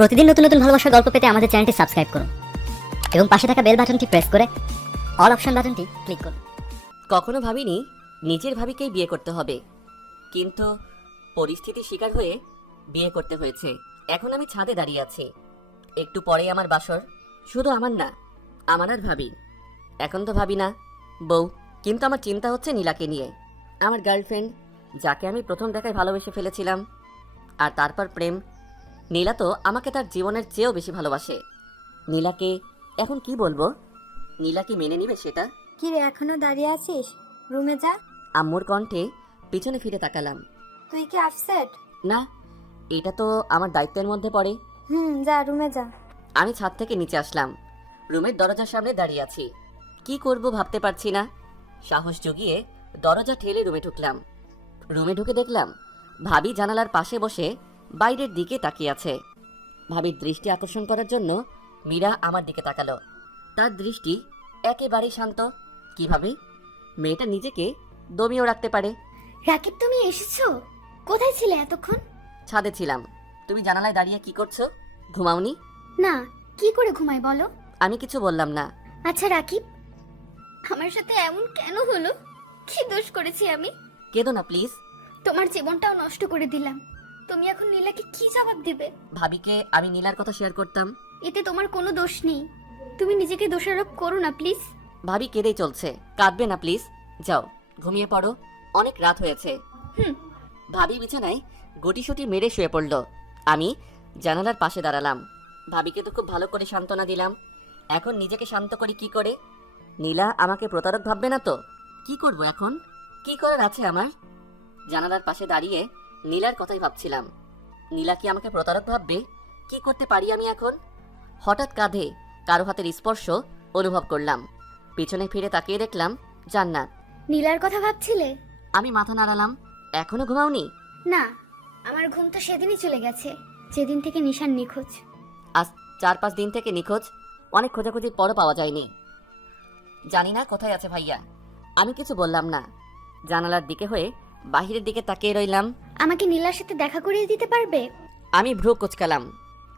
প্রতিদিন নতুন নতুন ভালোবাসার গল্প পেতে আমাদের চ্যানেলটি সাবস্ক্রাইব করুন এবং পাশে থাকা বেল বাটনটি প্রেস করে অল অপশন বাটনটি ক্লিক করুন। কখনো ভাবিনি নিজের ভাবিকেই বিয়ে করতে হবে, কিন্তু পরিস্থিতির শিকার হয়ে বিয়ে করতে হয়েছে। এখন আমি ছাদে দাঁড়িয়ে আছি, একটু পরেই আমার বাসর। শুধু আমার না, আমার আর ভাবি। এখন তো ভাবি না, বউ। কিন্তু আমার চিন্তা হচ্ছে নীলাকে নিয়ে, আমার গার্লফ্রেন্ড, যাকে আমি প্রথম দেখায় ভালোবেসে ফেলেছিলাম। আর তারপর প্রেম। নীলা তো আমাকে তার জীবনের চেয়েও বেশি ভালোবাসে। নীলাকে এখন কি বলবো? নীলা কি মেনে নিবে সেটা? কি রে, এখনো দাঁড়িয়ে আছিস? রুমে যা। আম্মুর কণ্ঠে পিছনে ফিরে তাকালাম। তুই কি আপসেট? না, এটা তো আমার দায়িত্বের মধ্যে পড়ে। যা রুমে যা। আমি ছাদ থেকে নিচে আসলাম, রুমের দরজার সামনে দাঁড়িয়ে আছি। কি করব ভাবতে পারছি না। সাহস জুগিয়ে দরজা ঠেলে রুমে ঢুকলাম। রুমে ঢুকে দেখলাম ভাবি জানালার পাশে বসে বাইরের দিকে তাকিয়ে আছে। ভাবির দৃষ্টি আকর্ষণ করার জন্য মীরা আমার দিকে তাকালো। তার দৃষ্টি একেবারেই শান্ত। কিভাবে মেয়েটা নিজেকে দমিয়েও রাখতে পারে? রাকিব, তুমি এসেছো? কোথায় ছিলে এতক্ষণ? ছাদে ছিলাম। তুমি জানালায় দাঁড়িয়ে কি করছো? ঘুমাওনি? না, কি করে ঘুমাই বলো? আমি কিছু বললাম না। আচ্ছা রাকিব, আমার সাথে এমন কেন হলো? কি দোষ করেছি আমি? কেঁদো না প্লিজ। তোমার জীবনটাও নষ্ট করে দিলাম। তুমি এখন নীলাকে কি জবাব দিবে? ভাবিকে আমি নীলার কথা শেয়ার করতাম। এতে তোমার কোনো দোষ নেই। তুমি নিজেকে দোষারোপ করো না প্লিজ। ভাবি কেঁদেই চলছে, কাঁদবে না প্লিজ। যাও ঘুমিয়ে পড়ো, অনেক রাত হয়েছে। হুম। ভাবি বিছানায় গুটিসুটি মেরে শুয়ে পড়ল। আমি জানালার পাশে দাঁড়ালাম। ভাবিকে তো খুব ভালো করে সান্ত্বনা দিলাম। এখন নিজেকে শান্ত করি কি করে? নীলা আমাকে প্রতারক ভাববে না তো? কি করব এখন? কি করার আছে আমার? জানালার পাশে দাঁড়িয়ে নীলার কথাই ভাবছিলাম। নীলা কি আমাকে প্রতারক ভাববে? কি করতে পারি আমি এখন? হঠাৎ কাঁধে কারো হাতের স্পর্শ অনুভব করলাম। পিছনে ফিরে তাকিয়ে দেখলাম জান্নাত। নীলার কথা ভাবছিলে? আমি মাথা নাড়ালাম। এখনো ঘুমাওনি? না, আমার ঘুম তো সেদিনই চলে গেছে, যেদিন থেকে নিশান নিখোঁজ। আজ 4-5 দিন থেকে নিখোঁজ। অনেক খোঁজাখুঁজির পরও পাওয়া যায়নি। জানি না কোথায় আছে ভাইয়া। আমি কিছু বললাম না। জানালার দিকে হয়ে বাহিরের দিকে তাকিয়ে রইলাম। আমাকে নীলার সাথে দেখা করিয়ে দিতে পারবে? আমি ভ্রু কুচকালাম।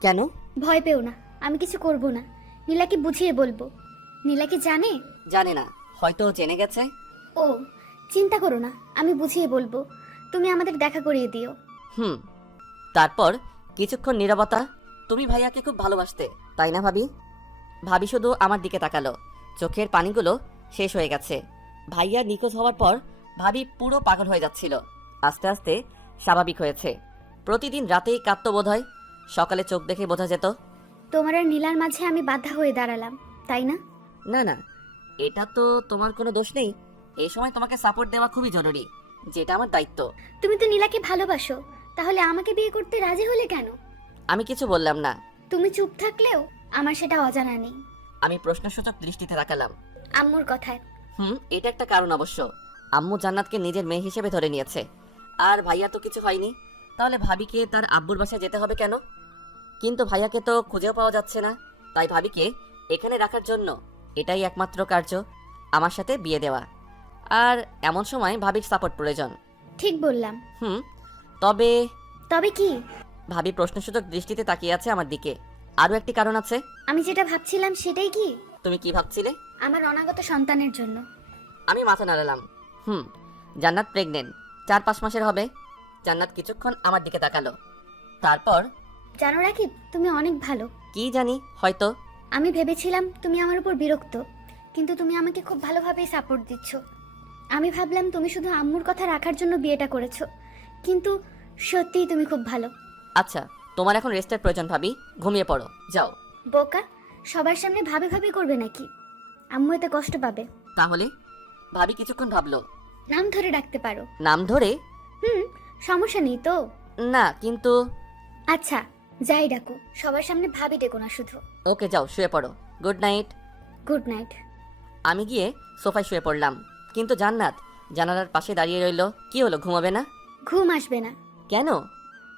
কেন? ভয় পেও না, আমি কিছু করব না। নীলাকে বুঝিয়ে বলবো। নীলা কি জানে? জানে না, হয়তো জেনে গেছে। ও, চিন্তা করো না, আমি বুঝিয়ে বলবো। তুমি আমাদের দেখা করিয়ে দিও। হুম। তারপর কিছুক্ষণ নীরবতা। তুমি ভাইয়াকে খুব ভালোবাসতে, তাই না ভাবি? ভাবি শুধু আমার দিকে তাকালো। চোখের পানিগুলো শেষ হয়ে গেছে। ভাইয়া নিখোঁজ হওয়ার পর ভাবি পুরো পাগল হয়ে যাচ্ছিল। আস্তে আস্তে স্বাভাবিক হয়েছে। প্রতিদিন রাতেই কাঁদতো বোধ হয়। সকালে চোখ দেখে বোঝা যেত। তোমার আর নীলার মাঝে আমি বাধা হয়ে দাঁড়ালাম, তাই না? না না, এটা তো তোমার কোনো দোষ নেই। এই সময় তোমাকে সাপোর্ট দেওয়া খুবই জরুরি, যেটা আমার দায়িত্ব। তুমি তো নীলাকে ভালোবাসো, তাহলে আমাকে বিয়ে করতে রাজি হলে কেন? আমি কিছু বললাম না। তুমি চুপ থাকলেও আমার সেটা অজানা নেই। আমি প্রশ্নসূচক দৃষ্টিতে তাকালাম। আম্মুর কথায়। এটা একটা কারণ অবশ্য। আম্মু জান্নাতকে নিজের মেয়ে হিসেবে ধরে নিয়েছে। আর ভাইয়া তো কিছু হয়নি, তাহলে ভাবিকে তার আব্বুর বাসায় যেতে হবে কেন? কিন্তু ভাইয়াকে তো খুঁজেও পাওয়া যাচ্ছে না। তাই ভাবিকে এখানে রাখার জন্য এটাই একমাত্র কার্য, আমার সাথে বিয়ে দেওয়া। আর এমন সময় ভাবির সাপোর্ট প্রয়োজন। ঠিক বললাম। তবে তবে কি? ভাবি প্রশ্নসূচক দৃষ্টিতে তাকিয়ে আছে আমার দিকে। আরও একটি কারণ আছে। আমি যেটা ভাবছিলাম সেটাই কি? তুমি কি ভাবছিলে? আমার অনাগত সন্তানের জন্য। আমি মাথা নাড়ালাম। জান্নাত প্রেগনেন্ট, 4-5 মাসের হবে। জান্নাত কিছুক্ষণ আমার দিকে তাকালো। তারপর জানো রাকিব, তুমি অনেক ভালো। কি জানি, হয়তো। আমি ভেবেছিলাম তুমি আমার উপর বিরক্ত, কিন্তু তুমি আমাকে খুব ভালোভাবেই সাপোর্ট দিচ্ছ। আমি ভাবলাম তুমি শুধু আম্মুর কথা রাখার জন্য বিয়েটা করেছো, কিন্তু সত্যিই তুমি খুব ভালো। আচ্ছা, তোমার এখন রেস্টের প্রয়োজন ভাবি। ঘুমিয়ে পড়ো, যাও। বোকা, সবার সামনে ভাবে ভাবে করবে নাকি? আম্মু এতে কষ্ট পাবে। তাহলে? ভাবি কিছুক্ষণ ভাবলো। নাম ধরে ডাকতে পারো। নাম ধরে? সমস্যা নেই তো? না, কিন্তু। আচ্ছা, যাই ডাকো, সবার সামনে ভাবি ডেকো না শুধু। ওকে, যাও শুয়ে পড়ো। Good night. Good night. আমি গিয়ে সোফায় শুয়ে পড়লাম, কিন্তু জান্নাত জানালার পাশে দাঁড়িয়ে রইলো। কি হলো, ঘুমাবে না? ঘুম আসবে না। কেন?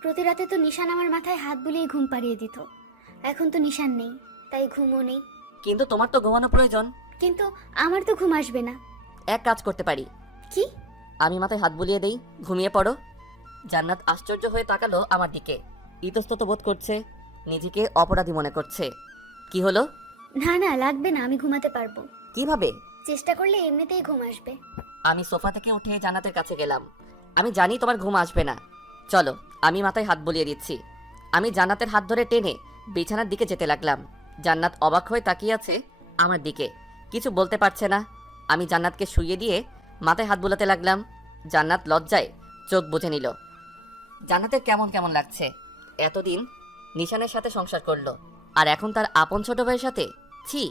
প্রতি রাতে তো নিশান আমার মাথায় হাত বুলিয়ে ঘুম পাড়িয়ে দিত। এখন তো নিশান নেই, তাই ঘুমও নেই। কিন্তু তোমার তো ঘুমানো প্রয়োজন। কিন্তু আমার তো ঘুম আসবে না। এক কাজ করতে পারি। কি? আমি মাথায় হাত বুলিয়ে দেই, ঘুমিয়ে পড়ো। জান্নাত আশ্চর্য হয়ে তাকালো আমার দিকে। ইতস্তত বোধ করছে। নিজেকে অপরাধী মনে করছে। কি হলো? না না, লাগবে না, আমি ঘুমাতে পারবো। কিভাবে? চেষ্টা করলে এমনিতেই ঘুম আসবে। আমি সোফা থেকে উঠে জান্নাতের কাছে গেলাম। আমি জানি তোমার ঘুম আসবে না, চলো। আমি মাথায় হাত বুলিয়ে দিচ্ছি। আমি জান্নাতের হাত ধরে টেনে বিছানার দিকে যেতে লাগলাম। জান্নাত অবাক হয়ে তাকিয়ে আছে আমার দিকে, কিছু বলতে পারছে না। আমি জান্নাতকে শুইয়ে দিয়ে মাথায় হাত বুলাতে লাগলাম। জান্নাত লজ্জায় চোখ বুজে নিল। জান্নাতের কেমন কেমন লাগছে। এতদিন নিশানের সাথে সংসার করলো, আর এখন তার আপন ছোট ভাইয়ের সাথে। ছি,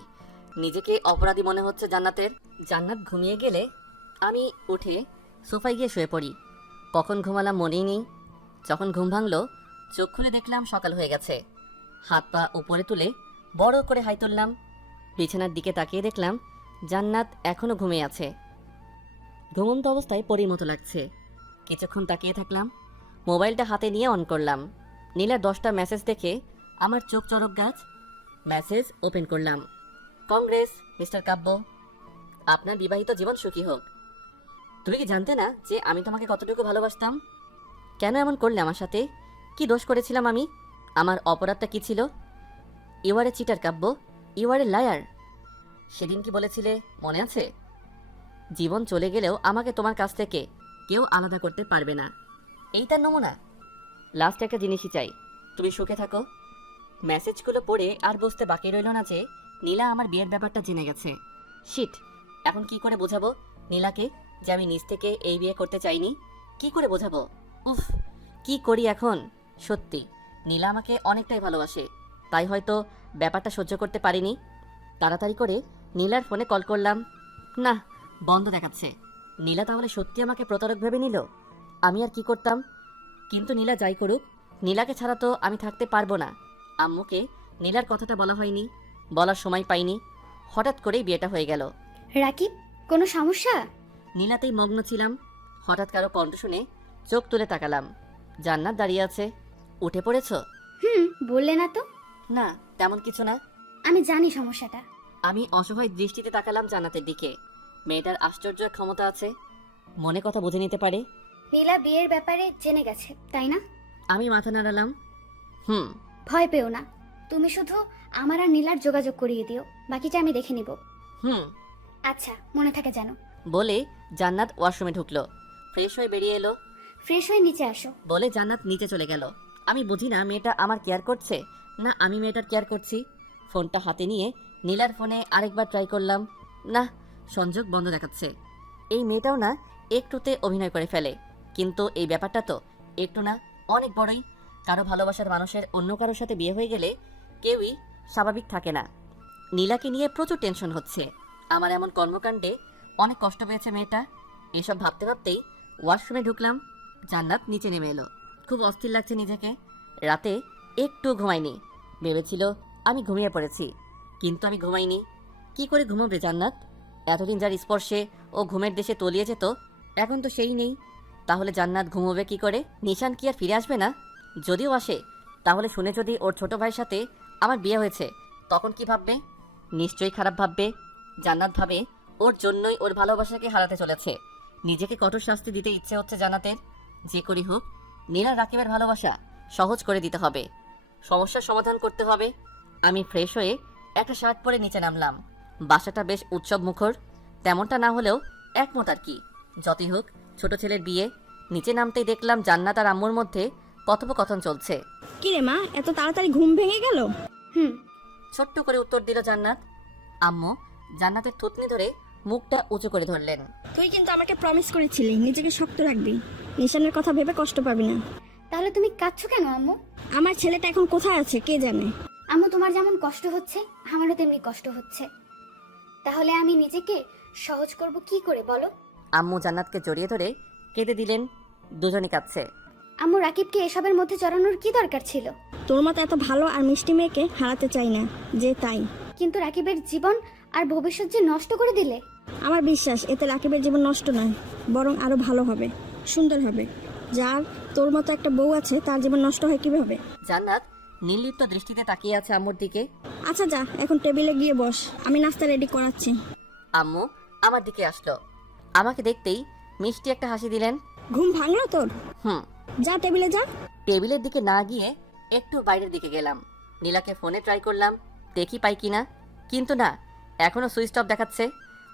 নিজেকে অপরাধী মনে হচ্ছে জান্নাতের। জান্নাত ঘুমিয়ে গেলে আমি উঠে সোফায় গিয়ে শুয়ে পড়ি। কখন ঘুমালাম মনেই নেই। যখন ঘুম ভাঙলো, চোখ খুলে দেখলাম সকাল হয়ে গেছে। হাত পা উপরে তুলে বড় করে হাই তুললাম। বিছানার দিকে তাকিয়ে দেখলাম জান্নাত এখনো ঘুমিয়ে আছে। ঘুমন্ত অবস্থায় পরীর মতো লাগছে। কিছুক্ষণ তাকিয়ে থাকলাম। মোবাইলটা হাতে নিয়ে অন করলাম। নীলার 10টা মেসেজ দেখে আমার চোখ চড়ক গাছ। মেসেজ ওপেন করলাম। কংগ্রেস মিস্টার কাব্য, আপনার বিবাহিত জীবন সুখী হোক। তুমি কি জানতে না যে আমি তোমাকে কতটুকু ভালোবাসতাম? কেন এমন করলে আমার সাথে? কি দোষ করেছিলাম আমি? আমার অপরাধটা কি ছিল? You are a cheater Kabya, you are a liar. সেদিন কি বলেছিলে মনে আছে? জীবন চলে গেলেও আমাকে তোমার কাছ থেকে কেউ আলাদা করতে পারবে না। এই তার নমুনা। লাস্ট একটা জিনিসই চাই, তুমি সুখে থাকো। মেসেজগুলো পড়ে আর বুঝতে বাকি রইল না যে নীলা আমার বিয়ের ব্যাপারটা জেনে গেছে। শিট, এখন কি করে বোঝাবো নীলাকে যে আমি নিজ থেকে এই বিয়ে করতে চাইনি? কি করে বোঝাবো? উফ, কি করি এখন? সত্যি নীলা আমাকে অনেকটাই ভালোবাসে, তাই হয়তো ব্যাপারটা সহ্য করতে পারিনি। তাড়াতাড়ি করে নীলার ফোনে কল করলাম। না, বন্ধ দেখাচ্ছে। নীলা তাহলে সত্যি আমাকে প্রতারক ভেবে নিল। আমি আর কি করতাম? কিন্তু নীলা যাই করুক, নীলাকে ছাড়া তো আমি থাকতে পারবো না। আম্মুকে নীলার কথাটা বলা হয়নি, বলার সময় পাইনি। হঠাৎ করেই বিয়েটা হয়ে গেল। রাকিব, কোনো সমস্যা? নীলাতেই মগ্ন ছিলাম। হঠাৎ কারো কণ্ঠ শুনে চোখ তুলে তাকালাম। জান্নাত দাঁড়িয়ে আছে। উঠে পড়েছো? বললে না তো। না, তেমন কিছু না। আমি জানি সমস্যাটা। আমি অসহায় দৃষ্টিতে তাকালাম জান্নাতের দিকে। মেয়েটার আশ্চর্য এক ক্ষমতা আছে, মনে কথা বুঝে নিতে পারে। নীলা বিয়ের ব্যাপারে জেনে গেছে, তাই না? আমি মাথা নাড়ালাম। ভয় পেও না, তুমি শুধু আমার আর নীলার যোগাযোগ করিয়ে দিও, বাকিটা আমি দেখে নিব। হুম আচ্ছা, মনে থাকে যেন। বলে জান্নাত ওয়াশরুমে ঢুকলো। ফ্রেশ হয়ে বেরিয়ে এলো। ফ্রেশ হয়ে নিচে আসো। বলে জান্নাত নিচে চলে গেল। আমি বুঝি না মেয়েটা আমার কেয়ার করছে না আমি মেয়েটার কেয়ার করছি। ফোনটা হাতে নিয়ে নীলার ফোনে আরেকবার ট্রাই করলাম। না, সংযোগ বন্ধ দেখাচ্ছে। এই মেয়েটাও না একটুতে অভিনয় করে ফেলে, কিন্তু এই ব্যাপারটা তো একটু না অনেক বড়ই। কারো ভালোবাসার মানুষের অন্য কারোর সাথে বিয়ে হয়ে গেলে কেউই স্বাভাবিক থাকে না। নীলাকে নিয়ে প্রচুর টেনশন হচ্ছে। আমার এমন কর্মকাণ্ডে অনেক কষ্ট পেয়েছে মেয়েটা। এসব ভাবতে ভাবতেই ওয়াশরুমে ঢুকলাম। জান্নাত নিচে নেমে এলো। খুব অস্থির লাগছে নিজেকে। রাতে একটু ঘুমাইনি। ভেবেছিল আমি ঘুমিয়ে পড়েছি, কিন্তু আমি ঘুমাইনি। কি করে ঘুমাবে জান্নাত? এতদিন যার স্পর্শে ও ঘুমের দেশে তলিয়ে যেত, এখন তো সেই নেই। তাহলে জান্নাত ঘুমোবে কি করে? নিশান কি আর ফিরে আসবে না? যদিও আসে, তাহলে শুনে যদি ওর ছোট ভাইয়ের সাথে আমার বিয়ে হয়েছে, তখন কি ভাববে? নিশ্চয়ই খারাপ ভাববে। জান্নাত ভাবে ওর জন্যই ওর ভালোবাসাকে হারাতে চলেছে। নিজেকে কঠোর শাস্তি দিতে ইচ্ছে হচ্ছে জান্নাতের। যে করি হোক, নীলা রাকিবের ভালোবাসা সহজ করে দিতে হবে, সমস্যার সমাধান করতে হবে। আমি ফ্রেশ হয়ে একটা শার্ট পরে নিচে নামলাম। বাসাটা বেশ উৎসব মুখর, তেমনটা না হলেও একমত আর কি। যতই হোক, ছোট ছেলের বিয়ে। নিচে নামতেই দেখলাম জান্নাত আর আম্মুর মধ্যে কথোপকথন চলছে। কি রে মা, এত তাড়াতাড়ি ঘুম ভেঙে গেল? ছোট্ট করে উত্তর দিল জান্নাত। আম্মু জান্নাতের থুতনি ধরে মুখটা উঁচু করে ধরলেন। তুই কিন্তু আমাকে প্রমিস করেছিলি নিজেকে শক্ত রাখবি, নিশানের কথা ভেবে কষ্ট পাবি না। তাহলে তুমি কাঁদছো কেন আম্মু? আমার ছেলেটা এখন কোথায় আছে কে জানে। আম্মু, তোমার যেমন কষ্ট হচ্ছে আমারও তেমনি কষ্ট হচ্ছে। তাহলে আমি নিজেকে সহজ করব কি করে বলো? আম্মু জান্নাতকে জড়িয়ে ধরে কেঁদে দিলেন। দুজনই কাঁদছে। আম্মু, রাকিবকে এসবের মধ্যে জড়ানোর কি দরকার ছিল? তোর মতো এত ভালো আর মিষ্টি মেয়েকে হারাতে চাই না, যে তাই। কিন্তু রাকিবের জীবন আর ভবিষ্যৎ যে নষ্ট করে দিলে। আমার বিশ্বাস এতে রাকিবের জীবন নষ্ট নয়, বরং আরো ভালো হবে, সুন্দর হবে। যার তোর মতো একটা বউ আছে তার জীবন নষ্ট হয় কিভাবে? জান্নাত নির্লিপ্ত দৃষ্টিতে তাকিয়ে আছে আম্মুর দিকে। আচ্ছা যা, এখন টেবিলে গিয়ে বস, আমি নাস্তা রেডি করাচ্ছি। আম্মু আমার দিকে আসলো। আমাকে দেখতেই মিষ্টি একটা হাসি দিলেন। ঘুম ভাঙলো তোর? হুম। যা টেবিলে যা। টেবিলের দিকে না গিয়ে একটু বাইরের দিকে গেলাম। নীলাকে ফোনে ট্রাই করলাম, দেখি পাই কিনা, কিন্তু না, এখনও সুইচ অফ দেখাচ্ছে।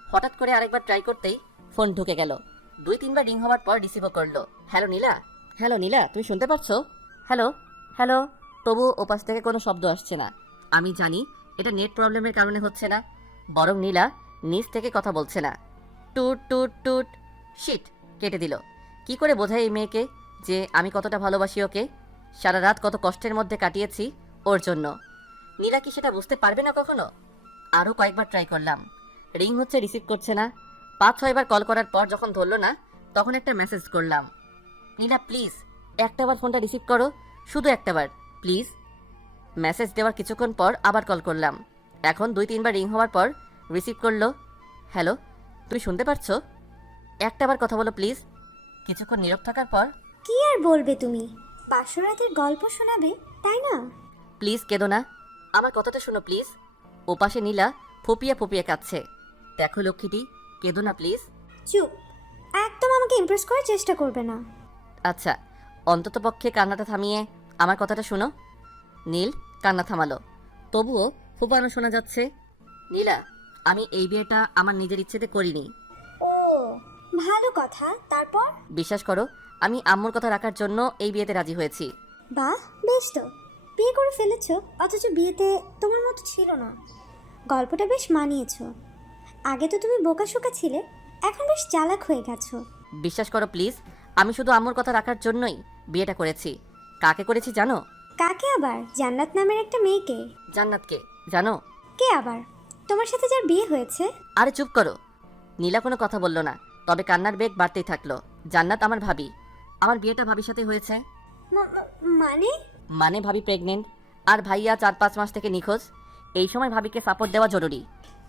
হঠাৎ করে আরেকবার ট্রাই করতেই ফোন ঢুকে গেল। 2-3বার রিং হওয়ার পর রিসিভও করলো। হ্যালো নীলা, হ্যালো নীলা, তুমি শুনতে পাচ্ছো? হ্যালো হ্যালো, তবু ওপাশ থেকে কোনো শব্দ আসছে না। আমি জানি এটা নেট প্রবলেমের কারণে হচ্ছে না, বরং নীলা নিজ থেকে কথা বলছে না। টুট টুট টুট, শিট, কেটে দিল। কি করে বোঝাই এই মেয়েকে যে আমি কতটা ভালোবাসি ওকে? সারা রাত কত কষ্টের মধ্যে কাটিয়েছি ওর জন্য। নীলা কি সেটা বুঝতে পারবে না কখনো? আরও কয়েকবার ট্রাই করলাম, রিং হচ্ছে, রিসিভ করছে না। 5-6বার কল করার পর যখন ধরলো না, তখন একটা মেসেজ করলাম, নীলা প্লিজ একটাবার ফোনটা রিসিভ করো, শুধু একটাবার প্লিজ। মেসেজ দেওয়ার কিছুক্ষণ পর আবার কল করলাম। এখন 2-3বার রিং হওয়ার পর রিসিভ করলো। হ্যালো, তুমি শুনতে পারছো? একটাবার কথা বলো প্লিজ। কিছুক্ষণ নীরব থাকার পর, কি আর বলবে তুমি? বাসরাতের গল্প শোনাবে, তাই না? প্লিজ কেঁদো না, আমার কথাটা শোনো প্লিজ। ওপাশে নীলা ফুপিয়ে ফুপিয়ে কাঁদছে। দেখো লক্ষ্মীটি, কেঁদো না প্লিজ। চুপ, একদম আমাকে ইমপ্রেস করার চেষ্টা করবে না। আচ্ছা, অন্ততপক্ষে কান্নাটা থামিয়ে আমার কথাটা শোনো। নীল কান্না থামালো, তবুও ফুপানো শোনা যাচ্ছে। নীলা, আমি এই বিয়েটা আমার নিজের ইচ্ছেতে করিনি। ও, ভালো কথা। তারপর? বিশ্বাস করো, আমি আম্মুর কথা রাখার জন্য এই বিয়েতে রাজি হয়েছি। বাহ, বেশ তো। বিয়ে করে ফেলেছো, অথচ বিয়েতে তোমার মতো ছিল না। গল্পটা বেশ মানিয়েছো। আগে তো তুমি বোকাশোকা ছিলে, এখন বেশ চালাক হয়ে গেছো। বিশ্বাস করো প্লিজ, আমি শুধু আম্মুর কথা রাখার জন্যই বিয়েটা করেছি। কাকে করেছি জানো? কাকে আবার? জান্নাত নামের একটা মেয়েকে। জান্নাতকে জানো? কে আবার? তোমার সাথে যার বিয়ে হয়েছে? আরে চুপ করো। নীলা কোনো কথা বলল না, তবে কান্নার বেগ বাড়তেই থাকলো। জান্নাত আমার ভাবি, আমার বিয়েটা ভাবির সাথে হয়েছে। মানে? মানে ভাবি প্রেগনেন্ট, আর ভাইয়া 4-5 মাস থেকে নিখোঁজ। এই সময় ভাবিকে সাপোর্ট দেওয়া জরুরি।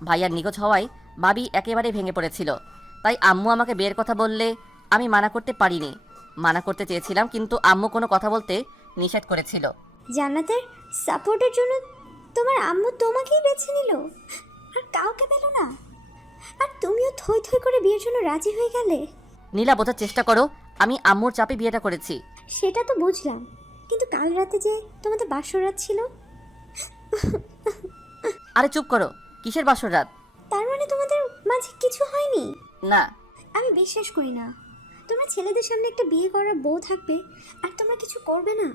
ভাইয়ার নিখোঁজ হওয়ায় ভাবি একেবারে ভেঙে পড়েছিল। তাই আম্মু আমাকে বিয়ের কথা বললে আমি মানা করতে পারিনি। মানা করতে চেয়েছিলাম, কিন্তু আম্মু কোনো কথা বলতে নিষেধ করেছিল। জান্নাতের সাপোর্টের জন্য তোমার আম্মু তোমাকেই বেছে নিল, আর কাউকে পেল না? আর তুমিও থই থই করে বিয়ের জন্য রাজি হয়ে গেলে? নীলা, বোঝার চেষ্টা করো, আমি আম্মুর চাপে বিয়েটা করেছি। সেটা তো বুঝলাম, কিন্তু কাল রাতে যে তোমাদের বাসর রাত ছিল। আরে চুপ করো, কিসের বাসর রাত? তার মানে তোমাদের মাঝে কিছু হয়নি? না। আমি বিশ্বাস করি না। তোমরা ছেলেদের সামনে একটা বিয়ে করার বউ থাকবে আর তোমরা কিছু করবে না,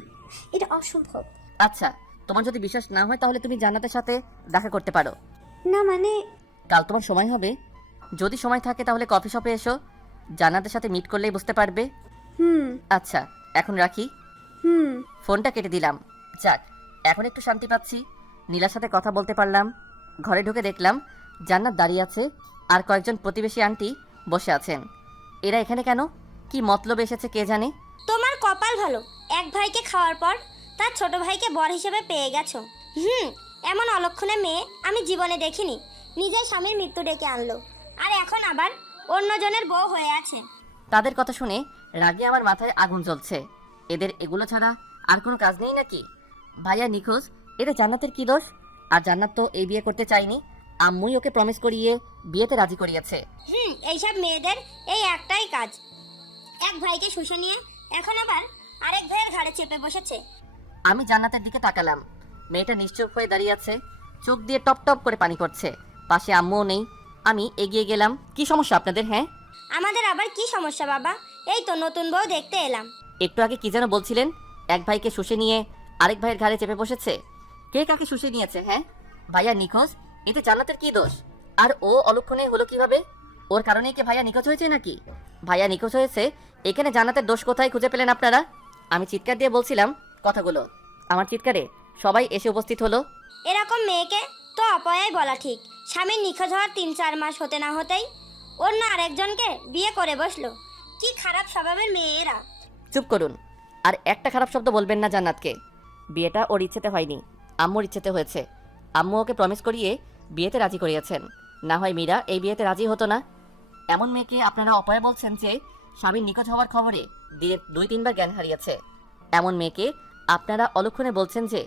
এটা অসম্ভব। আচ্ছা, তোমার যদি বিশ্বাস না হয় তাহলে তুমি জান্নাতের সাথে দেখা করতে পারো। না মানে? কাল তোমার সময় হবে? যদি সময় থাকে তাহলে কফি শপে এসো, জান্নাতের সাথে মিট করলেই বুঝতে পারবে। আচ্ছা, এখন রাখি। ফোনটা কেটে দিলাম। যাক, এখন একটু শান্তি পাচ্ছি। নীলার সাথে কথা বলতে পারলাম। ঘরে ঢুকে দেখলাম জান্নাত দাঁড়িয়ে আছে, আর কয়েকজন প্রতিবেশী আন্টি বসে আছেন। এরা এখানে কেন? কি মতলব এসেছে কে জানে। তোমার কপাল ভালো, এক ভাইকে খাওয়ার পর তার ছোট ভাইকে বর হিসেবে পেয়ে গেছো। এমন অলক্ষণে মেয়ে আমি জীবনে দেখিনি। নিজের স্বামীর মৃত্যু ডেকে আনলো, আর এখন আবার অন্যজনের বউ হয়ে আছে। তাদের কথা শুনে রাগে আমার মাথায় আগুন জ্বলছে। এদের এগুলো ছাড়া আর কোনো কাজ নেই নাকি? ভাইয়া নিখোঁজ, এটা জান্নাতের কি দোষ? আর জান্নাত তো এই বিয়ে করতে চায়নি, আম্মুই ওকে প্রমিস করিয়ে বিয়েতে রাজি করিয়েছে। এইসব মেয়েদের এই একটাই কাজ, এক ভাইকে শুষে নিয়ে এখন আবার আরেক ভাইয়ের ঘাড়ে চেপে বসেছে। আমি জান্নাতের দিকে তাকালাম। মেয়েটা নিশ্চুপ হয়ে দাঁড়িয়ে আছে, চোখ দিয়ে টপ টপ করে পানি পড়ছে। পাশে আম্মুও নেই। আমি এগিয়ে গেলাম। কি সমস্যা আপনাদের? হ্যাঁ, আমাদের আবার কি সমস্যা বাবা? এই তো নতুন বউ দেখতে এলাম। একটু আগে কি যেন বলছিলেন? এক ভাইকে শুষে নিয়ে আরেক ভাইয়ের ঘাড়ে চেপে বসেছে। কে কাকে শুষে নিয়েছে? হ্যাঁ, ভাইয়া নিখোঁজ, এতে জান্নাতের কি দোষ? আর ও অলক্ষণে হলো কিভাবে? ওর কারণেই কি ভাইয়া নিখোঁজ হয়েছে নাকি? ভাইয়া নিখোঁজ হয়েছে, এখানে জান্নাতের দোষ কোথায় খুঁজে পেলেন আপনারা? আমি চিৎকার দিয়ে বলছিলাম কথাগুলো। আমার চিৎকারে সবাই এসে উপস্থিত হলো। এরকম মেয়েকে তো অপয়াই বলা ঠিক। স্বামীর নিখোঁজ হওয়ার 3-4 মাস হতে না হতেই অন্য আরেকজনকে বিয়ে করে বসলো। কি খারাপ স্বভাবের মেয়ে এরা। চুপ করুন, আর একটা খারাপ শব্দ বলবেন না জান্নাতকে। বিয়েটা ওর ইচ্ছেতে হয়নি, আম্মুর ইচ্ছেতে হয়েছে। আম্মু ওকে প্রমিস করিয়ে বিয়েতে রাজি করিয়েছেন, না হয় মীরা এই বিয়েতে রাজি হতো না। এমন মেয়েকে আপনারা অপয়া বলছেন যে স্বামীর নিখোঁজ হওয়ার খবরে দিনে 2-3বার জ্ঞান হারিয়েছে। এমন মেয়েকে আপনারা অলক্ষণে বলছেন যে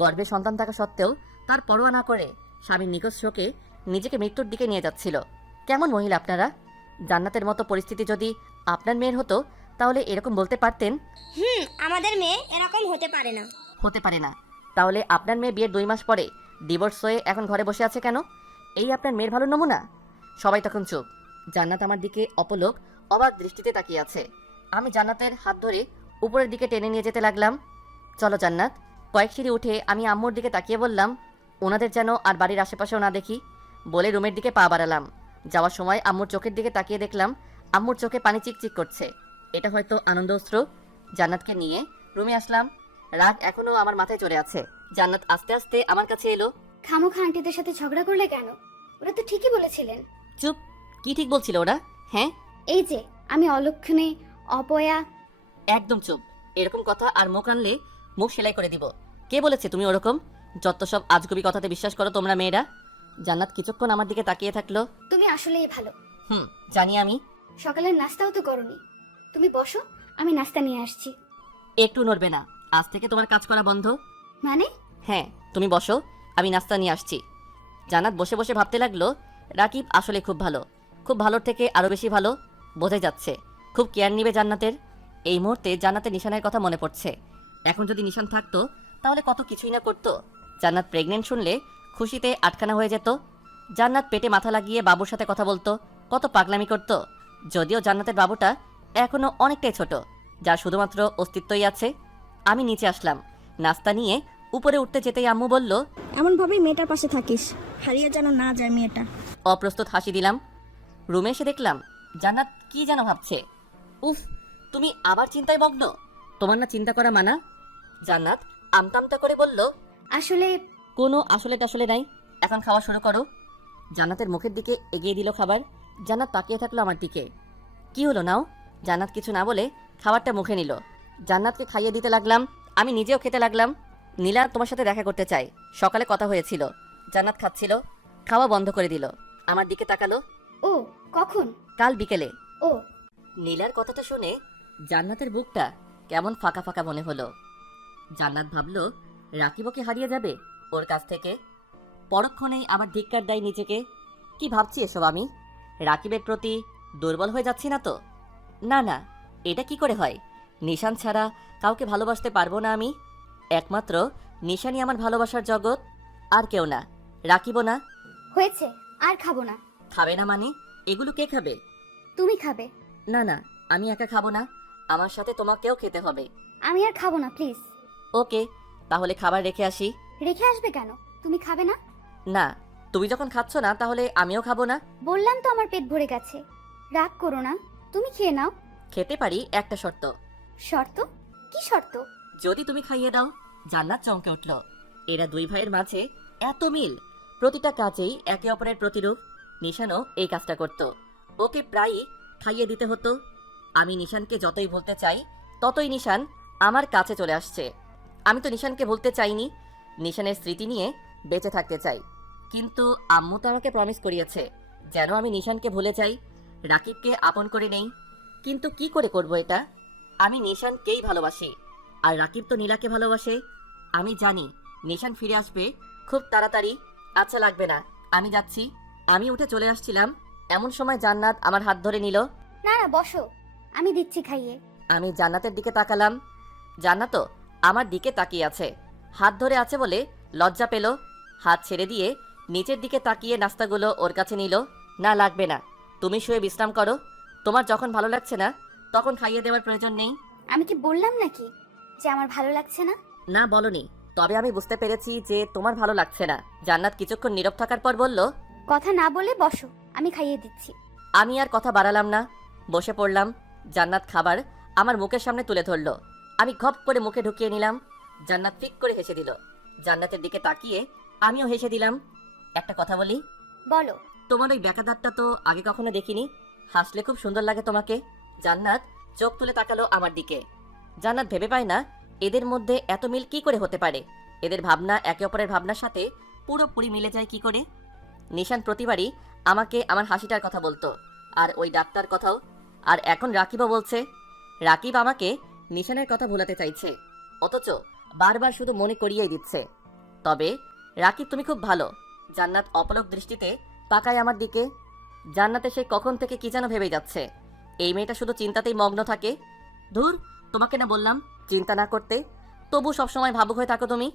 গর্ভে সন্তান থাকা সত্ত্বেও তার পরোয়া না করে স্বামীর নিখোঁজ শোকে নিজেকে মৃত্যুর দিকে নিয়ে যাচ্ছিল। কেমন মহিলা আপনারা? জান্নাতের মতো পরিস্থিতি যদি আপনার মেয়ের হতো তাহলে এরকম বলতে পারতেন? আমাদের মেয়ে এরকম হতে পারে না। হতে পারে না? তাহলে আপনার মেয়ে বিয়ের 2 মাস পরে ডিভোর্স হয়ে এখন ঘরে বসে আছে কেন? এই আপনার মেয়ের ভালো নমুনা? সবাই তখন চুপ। জান্নাত আমার দিকে অপলক অবাক দৃষ্টিতে তাকিয়ে আছে। আমি জান্নাতের হাত ধরে উপরের দিকে টেনে নিয়ে যেতে লাগলাম। চলো জান্নাত। কয়েক সিঁড়ি উঠে আমি আম্মুর দিকে তাকিয়ে বললাম, ওনাদের যেন আর বাড়ির আশেপাশেও না দেখি। বলে রুমের দিকে পা বাড়ালাম। যাওয়ার সময় আম্মুর চোখের দিকে তাকিয়ে দেখলাম আম্মুর চোখে পানি চিকচিক করছে। এটা হয়তো আনন্দ অশ্রু। জান্নাতকে নিয়ে রুমে আসলাম। রাগ এখনো আমার মাথায় চড়ে আছে। জান্নাত আস্তে আস্তে আমার কাছে এলো। খামোখা আন্টিদের সাথে ঝগড়া করলে কেন? ওরা তো ঠিকই বলেছিলেন। চুপ। কি ঠিক বলছিল ওরা? হ্যাঁ, এই যে আমি অলক্ষণে, অপয়া। একদম চুপ। এরকম কথা আর মুখ আনলে মুখ সেলাই করে দিব। কে বলেছে তুমি ওরকম? যত সব আজগুবি কথাতে বিশ্বাস করো তোমরা মেয়েরা। জান্নাত কিছুক্ষণ আমার দিকে তাকিয়ে থাকলো। তুমি আসলেই ভালো। জানি আমি। সকালের নাস্তাও তো করনি। তুমি বসো, আমি নাস্তা নিয়ে আসছি। একটু নড়বে না। আজ থেকে তোমার কাজ করা বন্ধ। মানে? হ্যাঁ, তুমি বসো, আমি নাস্তা নিয়ে আসছি। জান্নাত বসে বসে ভাবতে লাগলো, রাকিব আসলে খুব ভালো। খুব ভালোর থেকে আরও বেশি ভালো। বোঝা যাচ্ছে খুব কেয়ার নিবে জান্নাতের। এই মুহূর্তে জান্নাতের নিশানের কথা মনে পড়ছে। এখন যদি নিশান থাকতো তাহলে কত কিছুই না করতো। জান্নাত প্রেগনেন্ট শুনলে খুশিতে আটখানা হয়ে যেত। জান্নাত পেটে মাথা লাগিয়ে বাবুর সাথে কথা বলতো, কত পাগলামি করত। যদিও জান্নাতের বাবুটা এখনো অনেকটাই ছোট, যার শুধুমাত্র অস্তিত্বই আছে। আমি নিচে আসলাম। নাস্তা নিয়ে উপরে উঠতে যেতেই আম্মু বলল, এমনভাবেই মেয়েটার পাশে থাকিস, হারিয়ে যেন না যায় মেয়েটা। অপ্রস্তুত হাসি দিলাম। রুমে এসে দেখলাম জান্নাত কি যেন ভাবছে। উফ, তুমি আবার চিন্তায় মগ্ন? তোমার না চিন্তা করা মানা? জান্নাত আমতামতা করে বলল, আসলে কোনো আসলে টাসলে নাই। এখন খাওয়া শুরু করো। জান্নাতের মুখের দিকে এগিয়ে দিল খাবার। জান্নাত তাকিয়ে থাকলো আমার দিকে। কি হলো নাও? জান্নাত কিছু না বলে খাবারটা মুখে নিল। জান্নাতকে খাইয়ে দিতে লাগলাম। আমি নিজেও খেতে লাগলাম। নীলা তোমার সাথে দেখা করতে চাই, সকালে কথা হয়েছিল। জান্নাত খাচ্ছিল, খাওয়া বন্ধ করে দিল। আমার দিকে তাকালো। ও কখন? কাল বিকেলে। ও নীলার কথাটা শুনে জান্নাতের বুকটা কেমন ফাঁকা ফাঁকা মনে হলো। জান্নাত ভাবলো রাকিবকে হারিয়ে যাবে ওর কাছ থেকে। পরক্ষণেই আবার ধিক্কার দেয় নিজেকে। কি ভাবছি এসব আমি? রাকিবের প্রতি দুর্বল হয়ে যাচ্ছি না তো? না না, এটা কি করে হয়? নিশান ছাড়া কাউকে ভালোবাসতে পারবো না আমি। একমাত্র নিশানই আমার ভালোবাসার জগৎ, আর কেউ না। রাকিবও না। হয়েছে, আর খাবো না। খাবে না মানে? এগুলো কে খাবে? তুমি খাবে। না না, আমি একা খাবো না, আমার সাথে তোমাকেও খেতে হবে। আমি আর খাবো না, প্লিজ। ওকে, তাহলে খাবার রেখে আসি। রেখে আসবে কেন? তুমি খাবে না? না, তুমি যখন খাচ্ছ না তাহলে আমিও খাবো না। বললাম তো আমার পেট ভরে গেছে। রাগ করো না, তুমি খেয়ে নাও। খেতে পারি, একটা শর্ত। শর্ত? কি শর্ত? যদি তুমি খাইয়ে দাও। জান্নাত চমকে উঠল। এরা দুই ভাইয়ের মাঝে এত মিল, প্রতিটা কাজেই একে অপরের প্রতিরূপ। নিশানও এই কাজটা করত। ওকে প্রায়ই খাইয়ে দিতে হতো। আমি নিশানকে যতই ভুলতে চাই ততই নিশান আমার কাছে চলে আসছে। আমি তো নিশানকে ভুলতে চাইনি, নিশানের স্মৃতি নিয়ে বেঁচে থাকতে চাই। কিন্তু আম্মু তো আমাকে প্রমিস করিয়েছে যেন আমি নিশানকে ভুলে যাই, রাকিবকে আপন করে নেই। কিন্তু কি করে করব এটা? আমি নিশানকেই ভালোবাসি, আর রাকিব তো নীলাকে ভালোবাসে। আমি জানি নিশান ফিরে আসবে খুব তাড়াতাড়ি। আচ্ছা লাগবে না, আমি যাচ্ছি। আমি উঠে চলে আসছিলাম, এমন সময় জান্নাত আমার হাত ধরে নিল। না না, বসো, আমি দিচ্ছি খাইয়ে। আমি জান্নাতের দিকে তাকালাম। জান্নাতও আমার দিকে তাকিয়ে আছে, হাত ধরে আছে বলে লজ্জা পেল। হাত ছেড়ে দিয়ে নিচের দিকে তাকিয়ে নাস্তাগুলো ওর কাছে নিল। না লাগবে না, তুমি শুয়ে বিশ্রাম করো। তোমার যখন ভালো লাগছে না তখন খাইয়ে দেওয়ার প্রয়োজন নেই। আমি কি বললাম নাকি যে আমার ভালো লাগছে না? না বলনি, তবে আমি বুঝতে পেরেছি যে তোমার ভালো লাগছে না। জান্নাত কিছুক্ষণ নীরব থাকার পর বলল, কথা না বলে বসো, আমি খাইয়ে দিচ্ছি। আমি আর কথা বাড়ালাম না, বসে পড়লাম। জান্নাত খাবার আমার মুখের সামনে তুলে ধরলো। আমি ঘপ করে মুখে ঢুকিয়ে নিলাম। জান্নাত ফিক করে হেসে দিল। জান্নাতের দিকে তাকিয়ে আমিও হেসে দিলাম। একটা কথা বলি? বলো। তোমার ওই ব্যাকাদারটা তো আগে কখনো দেখিনি, হাসলে খুব সুন্দর লাগে তোমাকে। জান্নাত চোখ তুলে তাকালো আমার দিকে। জান্নাত ভেবে পায় না এদের মধ্যে এত মিল কি করে হতে পারে। এদের ভাবনা একে অপরের ভাবনার সাথে পুরোপুরি মিলে যায় কি করে। নিশান প্রতিবারই আমাকে আমার হাসিটার কথা বলতো, আর ওই ডাক্তার কথাও। আর এখন রাকিবও বলছে। রাকিব আমাকে নিশানের কথা ভুলাতে চাইছে, অথচ বারবার শুধু মনে করিয়েই দিচ্ছে। তবে রাকিব তুমি খুব ভালো। জান্নাত অপলক দৃষ্টিতে তাকায় আমার দিকে। জান্নাতে সে কখন থেকে কি যেন ভেবে যাচ্ছে। এই মেয়েটা শুধু চিন্তাতেই মগ্ন থাকে। ধুর, তোমাকে না বললাম চিন্তা না করতে, তবু সবসময় ভাবুক হয়ে থাকো তুমি।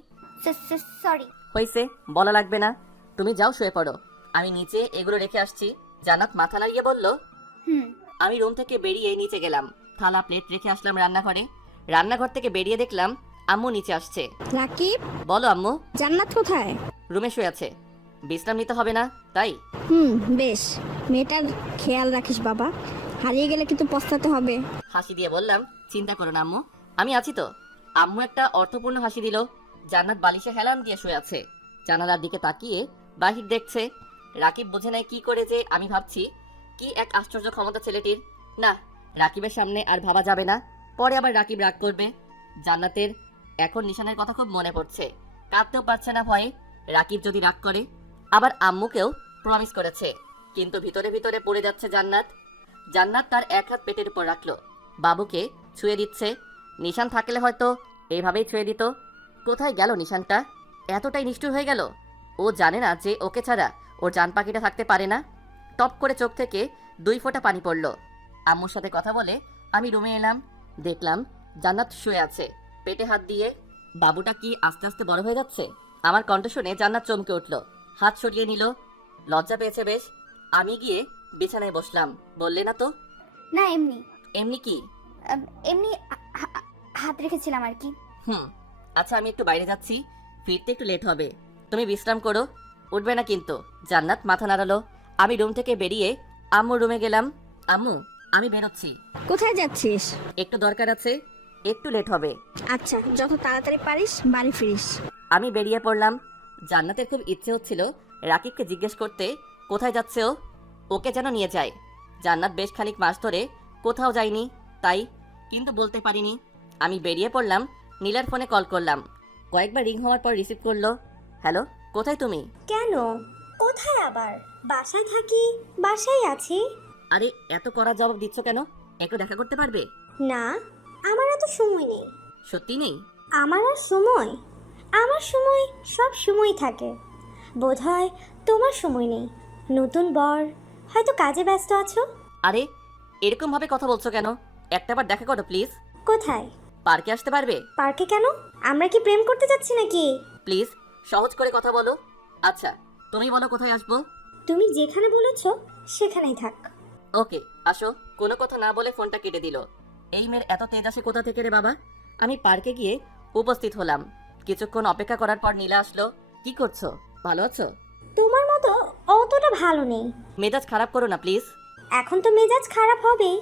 সরি। হয়েছে, বলা লাগবে না। তুমি যাও শুয়ে পড়ো, আমি নিচে এগুলো রেখে আসছি। জান্নাত মাথা নাড়িয়ে বলল। হুম। আমি রুম থেকে বেরিয়ে নিচে গেলাম, থালা প্লেট রেখে আসলাম রান্নাঘরে। রান্নাঘর থেকে বেরিয়ে দেখলাম আম্মু নিচে আসছে। রাকিব, বলো আম্মু। জান্নাত কোথায়? রুমে শুয়ে আছে, বিশ্রাম নিতে হবে না তাই। বেশ, মেয়েটার খেয়াল রাখিস বাবা, হারিয়ে গেলে কিন্তু পস্তাতে হবে। হাসি দিয়ে বললাম, চিন্তা করো না আম্মু, আমি আছি তো। আম্মু একটা অর্থপূর্ণ হাসি দিল। জান্নাত বালিশে হেলান দিয়ে শুয়ে আছে, জানালার দিকে তাকিয়ে বাহির দেখছে। রাকিব বোঝে নাই কি করে যে আমি ভাবছি। কি এক আশ্চর্য ক্ষমতা ছেলেটির। না, রাকিবের সামনে আর ভাবা যাবে না, পরে আবার রাকিব রাগ করবে। জান্নাতের এখন নিশানের কথা খুব মনে পড়ছে, কাঁদতেও পারছে না ভয়ে। রাকিব যদি রাগ করে, আবার আম্মুকেও প্রমিস করেছে, কিন্তু ভিতরে ভিতরে পড়ে যাচ্ছে জান্নাত। জান্নাত তার এক হাত পেটের উপর রাখলো, বাবুকে ছুঁয়ে দিচ্ছে। নিশান থাকলে হয়তো এইভাবেই ছুঁয়ে দিত। কোথায় গেল নিশানটা? এতটাই নিষ্ঠুর হয়ে গেল। ও জানে না যে ওকে ছাড়া ওর জান পাখিটা থাকতে পারে না। টপ করে চোখ থেকে 2 ফোঁটা পানি পড়ল। আম্মুর সাথে কথা বলে আমি রুমে এলাম, দেখলাম জান্নাত শুয়ে আছে পেটে হাত দিয়ে। বাবুটা কি আস্তে আস্তে বড় হয়ে যাচ্ছে? আমার কণ্ঠ শুনে জান্নাত চমকে উঠল, হাত সরিয়ে নিল। লজ্জা পেয়েছে বেশ। আমি গিয়ে বিছানায় বসলাম। বললে না তো? না, এমনি এমনি কি? এমনি হাত রেখেছিলাম আর কি। আচ্ছা, আমি একটু বাইরে যাচ্ছি, ফিরতে একটু লেট হবে, তুমি বিশ্রাম করো। উঠবে না কিন্তু। জান্নাত মাথা নাড়ালো। আমি রুম থেকে বেরিয়ে আম্মুর রুমে গেলাম। আম্মু, আমি বেরোচ্ছি। কোথায় যাচ্ছিস? একটু দরকার আছে, একটু লেট হবে। আচ্ছা, যত তাড়াতাড়ি পারিস বাড়ি ফিরিস। আমি বেরিয়ে পড়লাম। জান্নাতের খুব ইচ্ছে হচ্ছিল রাকিবকে জিজ্ঞেস করতে কোথায় যাচ্ছে ও, ওকে যেন নিয়ে যায়। জান্নাত বেশ খানিক মাস ধরে কোথাও যায়নি তাই, কিন্তু বলতে পারিনি। আমি বেরিয়ে পড়লাম, নীলার ফোনে কল করলাম। কয়েকবার রিং হওয়ার পর রিসিভ করলো। হ্যালো, কোথায় তুমি? কেন? কোথায় আবার? বাসায় থাকি, বাসায় আছি। আরে এত কড়া জবাব দিচ্ছ কেন? একটু দেখা করতে পারবে? না, আমার এত সময় নেই। সত্যি নেই? আমার আর সময়? আমার সময় সব সময় থাকে। বোধহয় তোমার সময় নেই। নতুন বর, হয়তো কাজে ব্যস্ত আছো। আরে এরকম ভাবে কথা বলছো কেন? একটাবার দেখা করো প্লিজ। কোথায়? পার্কে আসতে পারবে? পার্কে কেন? আমরা কি প্রেম করতে যাচ্ছি নাকি? প্লিজ সহজ করে কথা বলো। আচ্ছা, তুমি বলো কোথায় আসবো। তুমি যেখানে বলেছো সেখানেই থাক। ওকে, আসো। কোনো কথা না বলে ফোনটা কেটে দিল। এই মেয়ের এত তেজ আসে কোথা থেকে রে বাবা? আমি পার্কে গিয়ে উপস্থিত হলাম। কিছুক্ষণ অপেক্ষা করার পর নীলা আসলো। কি করছো? ভালো আছো? তোমার মতো অতটা ভালো নেই। মেজাজ খারাপ করো না প্লিজ। এখন তো মেজাজ খারাপ হবেই।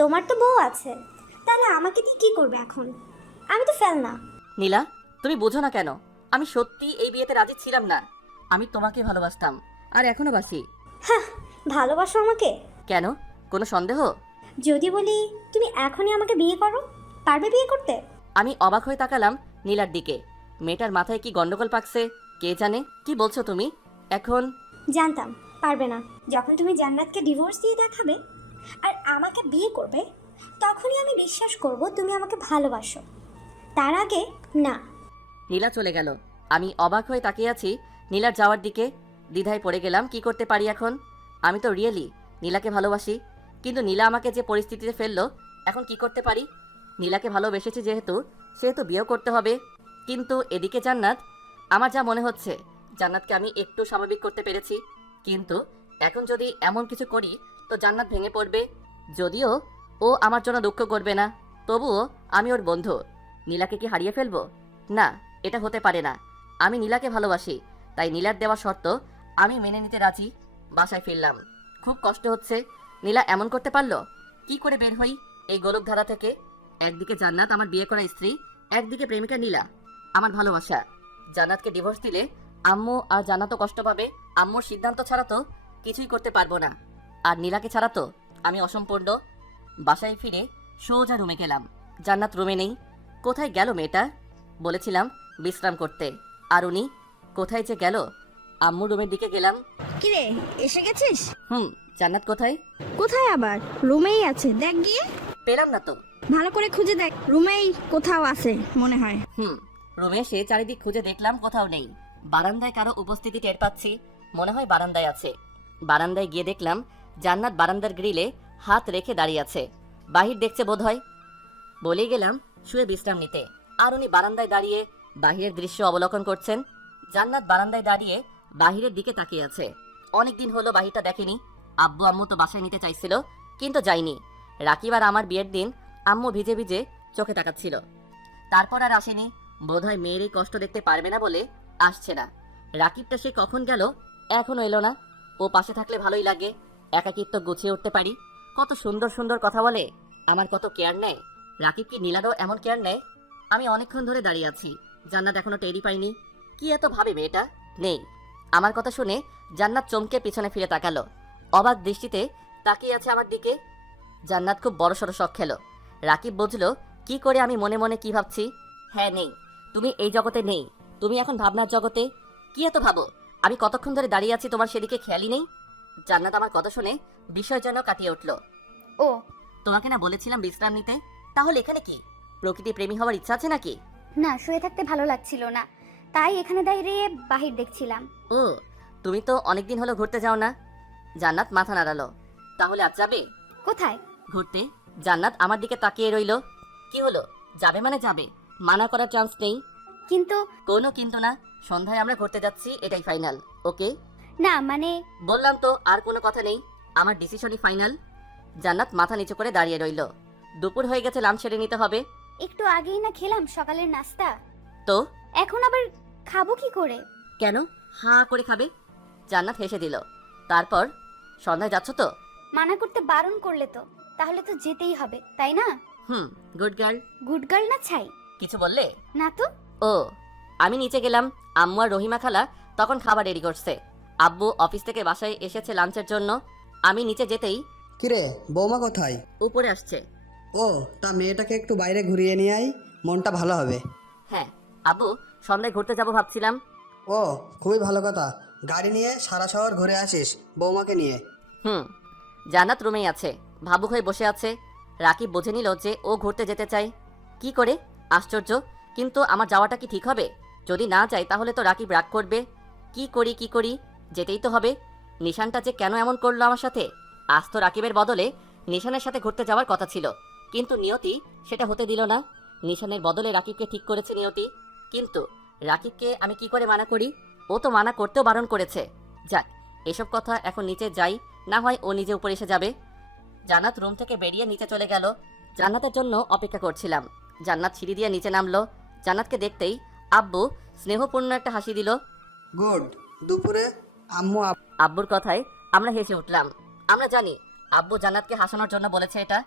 তোমার তো বউ আছে, তাহলে আমাকে দিয়ে কি করবে এখন? আমি তো ফেল না। নীলা, তুমি বোঝো না কেন? আমি সত্যি এই বিয়েতে রাজি ছিলাম না। আমি তোমাকে ভালোবাসতাম, আর এখনো বাসি। হ্যাঁ, ভালোবাসো আমাকে? কেন, কোনো সন্দেহ? যদি বলি তুমি এখনই আমাকে বিয়ে করো, পারবে বিয়ে করতে? আমি অবাক হয়ে তাকালাম নীলার দিকে। মেয়েটার মাথায় কি গন্ডগোল পাকছে কে জানে। কি বলছো তুমি এখন? জানতাম পারবে না। যখন তুমি জান্নাতকে ডিভোর্স দিয়ে দেখাবে আর আমাকে বিয়ে করবে, তখনই আমি বিশ্বাস করব তুমি আমাকে ভালোবাসো। তার আগে না। নীলা চলে গেল। আমি অবাক হয়ে তাকিয়ে আছি নীলার যাওয়ার দিকে। দ্বিধায় পড়ে গেলাম, কি করতে পারি এখন। আমি তো রিয়েলি নীলাকে ভালোবাসি, কিন্তু নীলা আমাকে যে পরিস্থিতিতে ফেললো, এখন কি করতে পারি? নীলাকে ভালোবেসেছি সেহেতু বিয়েও করতে হবে। কিন্তু এদিকে জান্নাত, আমার যা মনে হচ্ছে জান্নাতকে আমি একটু স্বাভাবিক করতে পেরেছি, কিন্তু এখন যদি এমন কিছু করি তো জান্নাত ভেঙে পড়বে। যদিও ও আমার জন্য দুঃখ করবে না, তবুও আমি ওর বন্ধু। নীলাকে কি হারিয়ে ফেলবো? না, এটা হতে পারে না। আমি নীলাকে ভালোবাসি, তাই নীলার দেওয়া শর্ত আমি মেনে নিতে রাজি। বাসায় ফিরলাম, খুব কষ্ট হচ্ছে। নীলা এমন করতে পারলো? কি করে বের হই এই গোলকধারা থেকে? একদিকে জান্নাত আমার বিয়ে করা স্ত্রী, একদিকে প্রেমিকা নীলা আমার ভালোবাসা। জান্নাতকে ডিভোর্স দিলে আম্মু আর জান্নাতও কষ্ট পাবে। আম্মুর সিদ্ধান্ত ছাড়া তো কিছুই করতে পারবো না, আর নীলাকে ছাড়া তো আমি অসম্পূর্ণ। বাসায় ফিরে সোজা রুমে গেলাম। জান্নাত রুমে নেই। কোথায় গেল মেয়েটা? বলেছিলাম বিশ্রাম করতে, আর উনি কোথায় যে গেল? আম্মু রুমের দিকে গেলাম। কিরে, এসে গেছিস? জান্নাত কোথায়? কোথায় আবার? রুমেই আছে, দেখ গিয়ে। পেলাম না তো। ভালো করে খুঁজে দেখ, রুমেই কোথাও আছে মনে হয়। রুমে এসে চারিদিক খুঁজে দেখলাম, কোথাও নেই। বারান্দায় কারো উপস্থিতি টের পাচ্ছি, মনে হয় বারান্দায় আছে। বারান্দায় গিয়ে দেখলাম জান্নাত বারান্দার গ্রিলে হাত রেখে দাঁড়িয়ে আছে, বাহির দেখছে বোধহয়। বলেই গেলাম শুয়ে বিশ্রাম নিতে, আর উনি বারান্দায় দাঁড়িয়ে বাহিরের দৃশ্য অবলোকন করছেন। জান্নাত বারান্দায় দাঁড়িয়ে বাহিরের দিকে তাকিয়ে আছে। অনেকদিন হলো বাহিরটা দেখেনি। আব্বু আম্মু তো বাসায় নিতে চাইছিল, কিন্তু যায়নি। রাকিব আর আমার বিয়ের দিন আম্মু ভিজে ভিজে চোখে তাকাচ্ছিল, তারপর আর আসেনি। বোধহয় মেয়ের এই কষ্ট দেখতে পারবে না বলে আসছে না। রাকিবটা সে কখন গেল, এখনো এলো না। ও পাশে থাকলে ভালোই লাগে, একাকিত্ব গুছিয়ে উঠতে পারি। কত সুন্দর সুন্দর কথা বলে, আমার কত কেয়ার নেয়। রাকিব কি নীলারও এমন কেয়ার নেয়? আমি অনেকক্ষণ ধরে দাঁড়িয়ে আছি, জান্নাত এখনো টেরি পাইনি। কি এত ভাবে মেয়েটা? নেই। আমার কথা শুনে জান্নাত চমকে পিছনে ফিরে তাকালো, অবাক দৃষ্টিতে তাকিয়ে আছে আমার দিকে। জান্নাত খুব বড়সড় শখ খেলো। রাকিব বুঝলো কি করে আমি মনে মনে কি ভাবছি। হ্যাঁ নেই, তুমি এই জগতে নেই, তুমি এখন ভাবনার জগতে। কি এত ভাবো? আমি কতক্ষণ ধরে দাঁড়িয়ে আছি, তোমার সেদিকে খেয়ালই নেই। জান্নাত আমার কথা শুনে বিষয় যেন কাটিয়ে উঠল। ও তোমাকে না বলেছিলাম বিশ্রাম নিতে? তাহলে এখানে কি? প্রকৃতি প্রেমী হওয়ার ইচ্ছা আছে নাকি? না, শুয়ে থাকতে ভালো লাগছিল না, তাই এখানে দাঁড়িয়ে বাহির দেখছিলাম। ও, তুমি তো অনেকদিন হলো ঘুরতে যাও না। জান্নাত মাথা নাড়ালো। তাহলে আজ যাবে কোথায়? ঘুরতে? জান্নাত আমার দিকে তাকিয়ে রইল। কি হলো? যাবে মানে যাবে, মানা করার চান্স নেই। কিন্তু কোনো কিন্তু না, সন্ধ্যায় আমরা ঘুরতে যাচ্ছি, এটাই ফাইনাল। ওকে? না মানে বললাম তো, আর কোনো কথা নেই, আমার ডিসিশনই ফাইনাল। জান্নাত মাথা নিচু করে দাঁড়িয়ে রইল। দুপুর হয়ে গেছে, লাঞ্চ সেরে নিতে হবে। একটু আগেই না খেলাম সকালের নাস্তা, তো এখন আবার খাবো কি করে? কেন হাঁ করে খাবে? জান্নাত হেসে দিল। তারপর, সন্ধ্যায় যাচ্ছ তো? মানা করতে বারণ করলে তো, তাহলে তো যেতেই হবে, তাই না? Good girl. গুড গার্ল না ছাই? কিছু বললে? না তো। ও, আমি নিচে গেলাম। আম্মু আর রহিমা খালা তখন খাবার রেডি করছে। আব্বু অফিস থেকে বাসায় এসেছে লাঞ্চের জন্য। আমি নিচে যেতেই, কিরে বৌমা কোথায়? উপরে আসছে। ও, তা মেয়েটাকে একটু বাইরে ঘুরিয়ে নিয়ে আয়, মনটা ভালো হবে। হ্যাঁ আব্বু, সন্ধ্যায় ঘুরতে যাব ভাবছিলাম। ও, খুবই ভালো কথা। গাড়ি নিয়ে সারা শহর ঘুরে আসিস বৌমাকে নিয়ে। জান্নাত রুমেই আছে, ভাবুক হয়ে বসে আছে। রাকিব বুঝে নিল যে ও ঘুরতে যেতে চায়। কি করে? আশ্চর্য। কিন্তু আমার যাওয়াটা কি ঠিক হবে? যদি না যাই তাহলে তো রাকিব রাগ করবে। কি করি, যেতেই তো হবে। নিশানটা যে কেন এমন করলো আমার সাথে? আজ তো রাকিবের বদলে নিশানের সাথে ঘুরতে যাওয়ার কথা ছিল, কিন্তু নিয়তি সেটা হতে দিল না। নিশানের বদলে রাকিবকে ঠিক করেছে নিয়তি। কিন্তু রাকিবকে আমি কি করে মানা করি? ও তো মানা করতেও বারণ করেছে। যাক, এসব কথা এখন নিচে যাই, না হয় ও নিজে উপরে এসে যাবে। জান্নাত রুম থেকে বেরিয়ে নিচে চলে গেল। জান্নাতের জন্য অপেক্ষা করছিলাম। জান্নাত সিঁড়ি দিয়ে নিচে নামলো। জান্নাতকে দেখতেই আব্বু স্নেহপূর্ণ একটা হাসি দিল। গুড। দুপুরে আম্মু আব্বুর কথায় আমরা হেসে উঠলাম। আমরা জানি আব্বু জান্নাতকে হাসানোর জন্য বলেছে এটা।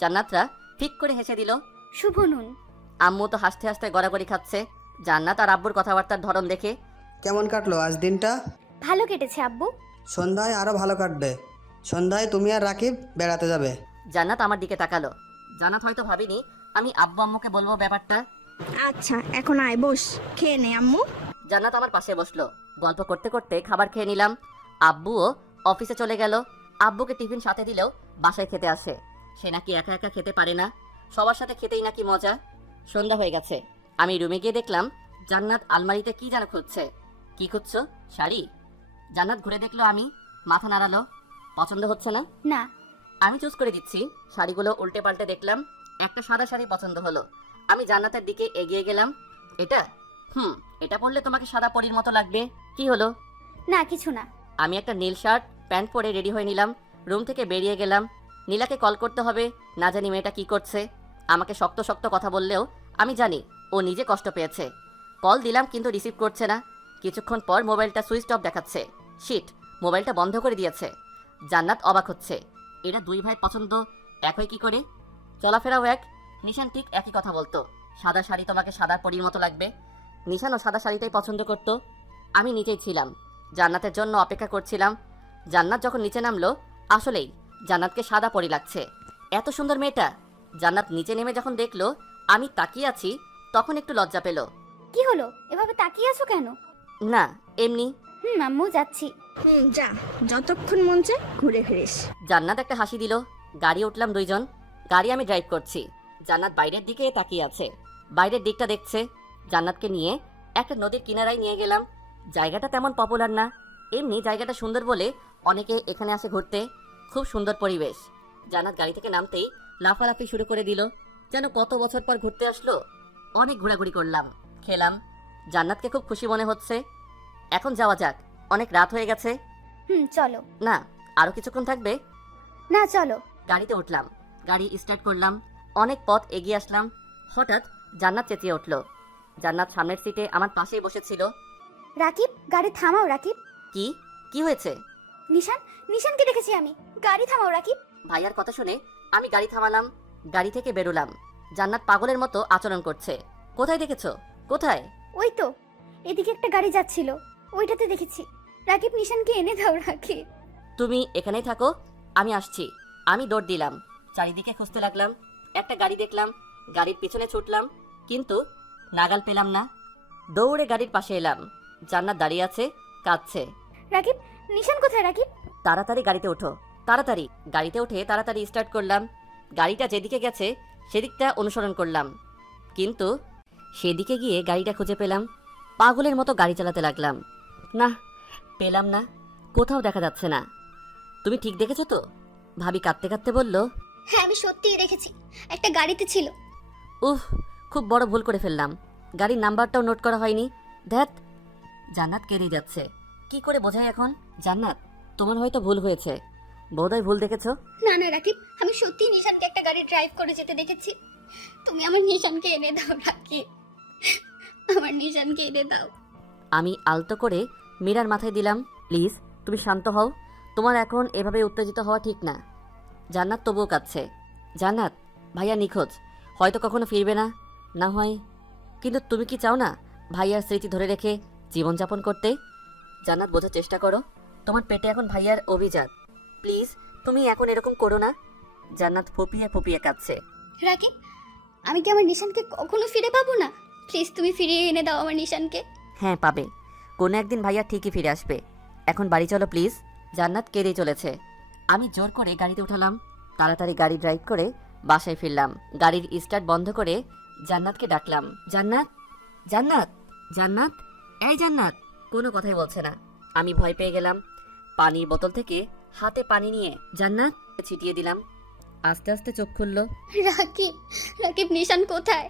জান্নাতরা ঠিক করে হেসে দিল। শুভ নুন। আম্মু তো হাসতে হাসতে গড়াগড়ি খাচ্ছে। জান্নাত আর আব্বুর কথাবার্তার ধরন দেখে। কেমন কাটলো আজ দিনটা? ভালো কেটেছে আব্বু। সন্ধ্যায় আরো ভালো কাটবে। সন্ধ্যায় তুমি আর রাকিব বেড়াতে যাবে। জান্নাত আমার দিকে তাকালো। জান্নাত হয়তো ভাবিনি আমি আব্বু আম্মুকে বলবো ব্যাপারটা। আচ্ছা, এখন আয় বস, খেয়ে নে আম্মু। জান্নাত আমার পাশে বসলো। গল্প করতে করতে খাবার খেয়ে নিলাম। আব্বুও অফিসে চলে গেল। আব্বুকে টিফিন সাথে দিলেও বাসায় খেতে আসে। সে নাকি একা একা খেতে পারে না, সবার সাথে খেতেই নাকি মজা। সন্ধ্যা হয়ে গেছে। আমি রুমে গিয়ে দেখলাম জান্নাত আলমারিতে কি যেন খুঁজছে। কি খুঁজছো? শাড়ি? জান্নাত ঘুরে দেখলো, আমি মাথা নাড়ালো। পছন্দ হচ্ছে না? না। আমি চুজ করে দিচ্ছি। শাড়িগুলো উল্টে পাল্টে দেখলাম, একটা সাদা শাড়ি পছন্দ হলো। আমি জান্নাতের দিকে এগিয়ে গেলাম। এটা এটা পরলে তোমাকে সাদা পরীর মতো লাগবে। কি হলো? না কিছু না। আমি একটা নীল শার্ট প্যান্ট পরে রেডি হয়ে নিলাম। রুম থেকে বেরিয়ে গেলাম। নীলাকে কল করতে হবে, না জানি মেয়েটা কি করছে। আমাকে শক্ত শক্ত কথা বললেও আমি জানি ও নিজে কষ্ট পেয়েছে। কল দিলাম কিন্তু রিসিভ করছে না। কিছুক্ষণ পর মোবাইলটা সুইচ অফ দেখাচ্ছে। শিট, মোবাইলটা বন্ধ করে দিয়েছে। জান্নাত অবাক হচ্ছে, এরা দুই ভাই পছন্দ এক হয় কি করে? চলাফেরাও এক। নিশান ঠিক একই কথা বলতো, সাদা শাড়ি তোমাকে সাদা পরীর মতো লাগবে। নিশানও সাদা শাড়িটাই পছন্দ করত। আমি নিচেই ছিলাম, জান্নাতের জন্য অপেক্ষা করছিলাম। জান্নাত যখন নিচে নামলো, আসলেই জান্নাতকে সাদা পরী লাগছে। এত সুন্দর মেয়েটা। জান্নাত নিচে নেমে যখন দেখলো আমি তাকিয়ে আছি, তখন একটু লজ্জা পেল। কি হলো, এভাবে তাকিয়ে আছো কেন? না, এমনি। আম্মু যাচ্ছি। যা, যতক্ষণ মন চায় ঘুরে ফিরিস। জান্নাত একটা হাসি দিল। গাড়ি উঠলাম দুইজন। গাড়ি আমি ড্রাইভ করছি। জান্নাত বাইরের দিকে তাকিয়ে আছে, বাইরের দিকটা দেখছে। জান্নাতকে নিয়ে একটা নদীর কিনারায় নিয়ে গেলাম। জায়গাটা তেমন পপুলার না, এমনি জায়গাটা সুন্দর বলে অনেকে এখানে আসে ঘুরতে। খুব সুন্দর পরিবেশ। জান্নাত গাড়ি থেকে নামতেই লাফালাফি শুরু করে দিল, যেন কত বছর পর ঘুরতে আসলো। অনেক ঘোরাঘুরি করলাম, খেলাম, জান্নাতকে খুব খুশি মনে হচ্ছে। এখন যাওয়া যাক, অনেক রাত হয়ে গেছে। চলো। না, আরো কিছুক্ষণ থাকবে। না, চলো। গাড়িতে উঠলাম, গাড়ি স্টার্ট করলাম, অনেক পথ এগিয়ে আসলাম। হঠাৎ জান্নাত চেঁচিয়ে উঠল। জান্নাত সামনের সিটে আমার পাশেই বসেছিল। রাকিব, গাড়ি থামাও রাকিব। কি কি হয়েছে? নিশানকে দেখেছি আমি। গাড়ি থামাও রাকিব। ভাইয়ার কথা শুনে আমি গাড়ি থামালাম, গাড়ি থেকে বেরোলাম। জান্নাত পাগলের মতো আচরণ করছে। কোথায় দেখেছো? কোথায়? ওই তো, এদিকে একটা গাড়ি যাচ্ছিল, ওইটাতে দেখেছি। রাকিব, নিশানকে এনে দাও রাকিব। তুমি এখানেই থাকো, আমি আসছি। আমি দৌড় দিলাম, চারিদিকে খুঁজতে লাগলাম। একটা গাড়ি দেখলাম, গাড়ির পিছনে ছুটলাম, কিন্তু নাগাল পেলাম না। দৌড়ে গাড়ির পাশে এলাম। জান্নাত দাঁড়িয়ে আছে, কাঁদছে। রাকিব, নিশান কোথায় রাকিব? তাড়াতাড়ি গাড়িতে ওঠো, তাড়াতাড়ি। গাড়িতে উঠে তাড়াতাড়ি স্টার্ট করলাম। গাড়িটা যেদিকে গেছে সেদিকটা অনুসরণ করলাম, কিন্তু সেদিকে গিয়ে গাড়িটা খুঁজে পেলাম। পাগলের মতো গাড়ি চালাতে লাগলাম। না, পেলাম না, কোথাও দেখা যাচ্ছে না। তুমি ঠিক দেখেছো তো? ভাবি কাঁদতে কাঁদতে বলল। হ্যাঁ, আমি সত্যিই দেখেছি, একটা গাড়িতে ছিল। উফ, খুব বড় ভুল করে ফেললাম। গাড়ির নাম্বারটাও নোট করা হয়নি। ধ্যাত। জান্নাত কেঁদেই যাচ্ছে। কি করে বোঝাই এখন? জান্নাত, তোমার হয়তো ভুল হয়েছে, বোধহয় ভুল দেখেছো। না না রাকিব, আমি সত্যিই নিশানকে একটা গাড়ি ড্রাইভ করে যেতে দেখেছি। তুমি আমার নিশানকে এনে দাও রাকিব, আমার নিশানকে এনে দাও। আমি আলতো করে মীরার মাথায় দিলাম। প্লিজ, তুমি শান্ত হও। তোমার এখন এভাবে উত্তেজিত হওয়া ঠিক না। জান্নাত তবুও কাঁদছে। জান্নাত, ভাইয়া নিখোঁজ, হয়তো কখনো ফিরবে না, না হয়। কিন্তু তুমি কি চাও না ভাইয়ার স্মৃতি ধরে রেখে জীবনযাপন করতে? জান্নাত, বোঝার চেষ্টা করো, তোমার পেটে এখন ভাইয়ার অভিজাত। প্লিজ, তুমি এখন এরকম করো না। জান্নাত ফুপিয়ে ফুপিয়ে কাঁদছে। রাকিব, আমি কি আমার নিশানকে কখনো ফিরে পাবো না? প্লিজ তুমি ফিরিয়ে এনে দাও আমার নিশানকে। হ্যাঁ, পাবে। কোনো একদিন ভাইয়া ঠিকই ফিরে আসবে। এখন বাড়ি চলো প্লিজ। জান্নাত কেঁদেই চলেছে। আমি জোর করে গাড়িতে উঠালাম, তাড়াতাড়ি গাড়ি ড্রাইভ করে বাসায় ফিরলাম। গাড়ির স্টার্ট বন্ধ করে জান্নাতকে ডাকলাম। জান্নাত, জান্নাত, জান্নাত, এই জান্নাত। কোনো কথাই বলছে না। আমি ভয় পেয়ে গেলাম। পানির বোতল থেকে হাতে পানি নিয়ে জান্নাত ছিটিয়ে দিলাম। আস্তে আস্তে চোখ খুলল। রাকিব, রাকিব নিশান কোথায়?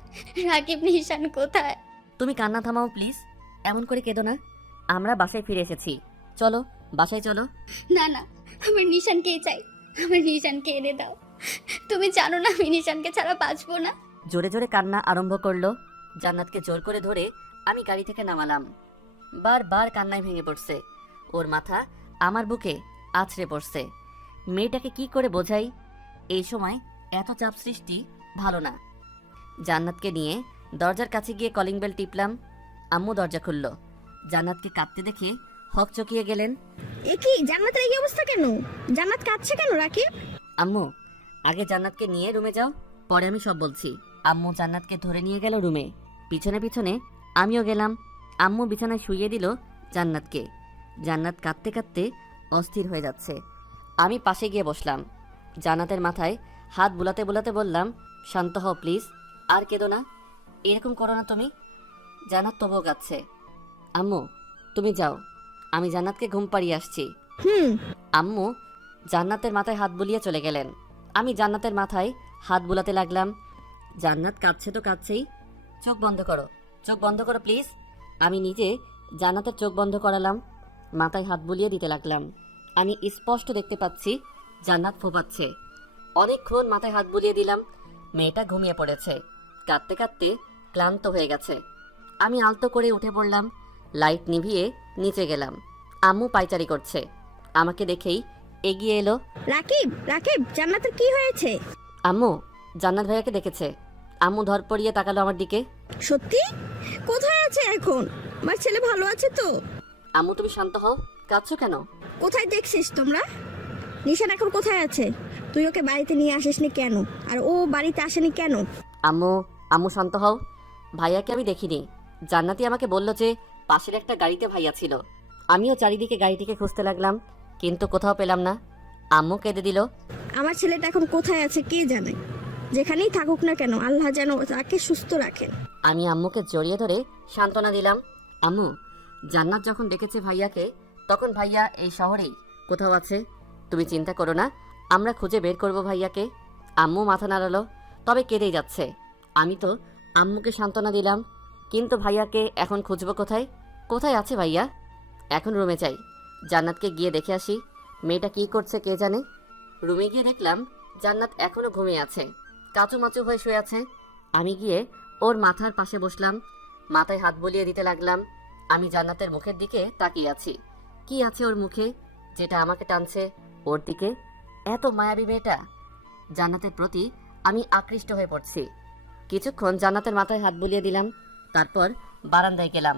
রাকিব নিশান কোথায়? তুমি কান্না থামাও প্লিজ, এমন করে কেঁদো না। আমরা বাসায় ফিরে এসেছি, চলো বাসায় চলো। না না, আমার নিশানকেই চাই, আমার নিশানকে এনে দাও। তুমি জানো না আমি নিশানকে ছাড়া বাঁচবো না। জোরে জোরে কান্না আরম্ভ করলো। জান্নাতকে জোর করে ধরে আমি গাড়ি থেকে নামালাম। বারবার কান্নায় ভেঙে পড়ছে। ওর মাথা আমার বুকে আছড়ে পড়ছে। মেয়েটাকে কি করে বোঝাই? এই সময় এত চাপ সৃষ্টি ভালো না। জান্নাতকে নিয়ে দরজার কাছে গিয়ে কলিং বেল টিপলাম। আম্মু দরজা খুলল। জান্নাতকে কাঁদতে দেখে হকচকিয়ে গেলেন। এ কি, জান্নাতের এই অবস্থা কেন? জান্নাত কাঁদছে কেন রাকিব? আম্মু, আগে জান্নাতকে নিয়ে রুমে যাও, পরে আমি সব বলছি। আম্মু জান্নাতকে ধরে নিয়ে গেল রুমে। পিছনে পিছনে আমিও গেলাম। আম্মু বিছানায় শুইয়ে দিল জান্নাতকে। জান্নাত কাঁদতে কাঁদতে অস্থির হয়ে যাচ্ছে। আমি পাশে গিয়ে বসলাম। জান্নাতের মাথায় হাত বুলাতে বুলাতে বললাম, শান্ত হও প্লিজ, আর কেঁদো না, এরকম করো না তুমি। জান্নাত তবুও কাঁদছে। আম্মু, তুমি যাও, আমি জান্নাতকে ঘুম পাড়িয়ে আসছি। আম্মু জান্নাতের মাথায় হাত বুলিয়ে চলে গেলেন। আমি জান্নাতের মাথায় হাত বুলাতে লাগলাম। জান্নাত কাঁদছে তো কাঁদছেই। চোখ বন্ধ করো, চোখ বন্ধ করো প্লিজ। আমি নিজে জান্নাতের চোখ বন্ধ করালাম, মাথায় হাত বুলিয়ে দিতে লাগলাম। আমি স্পষ্ট দেখতে পাচ্ছি জান্নাত ফোপাচ্ছে। অনেকক্ষণ মাথায় হাত বুলিয়ে দিলাম। মেয়েটা ঘুমিয়ে পড়েছে, কাঁদতে কাঁদতে ক্লান্ত হয়ে গেছে। আমি আলতো করে উঠে পড়লাম, লাইট নিভিয়ে নিচে গেলাম। আম্মু পায়চারি করছে। আমাকে দেখেই এগিয়ে এলো। রাকিব, রাকিব, জান্নাতের কি হয়েছে? আম্মু জান্নাত ভাইয়াকে দেখেছে। আম্মু ধর পড়িয়ে তাকালো আমার দিকে। সত্যি? কোথায় আছে এখন? আমার ছেলে ভালো আছে তো? আম্মু তুমি শান্ত হও, কাঁদছো কেন? কোথায় দেখছিস তোমরা? নিশান এখন কোথায় আছে? তুই ওকে বাড়িতে নিয়ে আসিসনি কেন? আর ও বাড়িতে আসেনি কেন? আম্মু, আম্মু শান্ত হও। ভাইয়াকে আমি দেখিনি। জান্নাতি আমাকে বলল যে পাশের একটা গাড়িতে ভাইয়া ছিল। আমিও চারিদিকে গাড়িটিকে খুঁজতে লাগলাম, কিন্তু কোথাও পেলাম না। আম্মু কেঁদে দিল। আমার ছেলেটা এখন কোথায় আছে কে জানে? যেখানেই থাকুক না কেন, আল্লাহ যেন তাকে সুস্থ রাখেন। আমি আম্মুকে জড়িয়ে ধরে সান্ত্বনা দিলাম। আম্মু, জান্নাত যখন দেখেছে ভাইয়াকে, তখন ভাইয়া এই শহরেই কোথাও আছে। তুমি চিন্তা করো না, আমরা খুঁজে বের করব ভাইয়াকে। আম্মু মাথা নাড়ালো, তবে কেঁদেই যাচ্ছে। আমি তো আম্মুকে সান্ত্বনা দিলাম, কিন্তু ভাইয়াকে এখন খুঁজবো কোথায়? কোথায় আছে ভাইয়া? এখন রুমে যাই, জান্নাতকে গিয়ে দেখে আসি মেয়েটা কি করছে কে জানে। রুমে গিয়ে দেখলাম জান্নাত এখনো ঘুমিয়ে আছে, কাচুমাচু হয়ে শুয়ে আছে। আমি গিয়ে ওর মাথার পাশে বসলাম, মাথায় হাত বুলিয়ে দিতে লাগলাম। আমি জান্নাতের মুখের দিকে তাকিয়ে আছি। কি আছে ওর মুখে যেটা আমাকে টানছে ওর দিকে? এত মায়াবী মেয়েটা। জান্নাতের প্রতি আমি আকৃষ্ট হয়ে পড়ছি। কিছুক্ষণ জান্নাতের মাথায় হাত বুলিয়ে দিলাম, তারপর বারান্দায় গেলাম।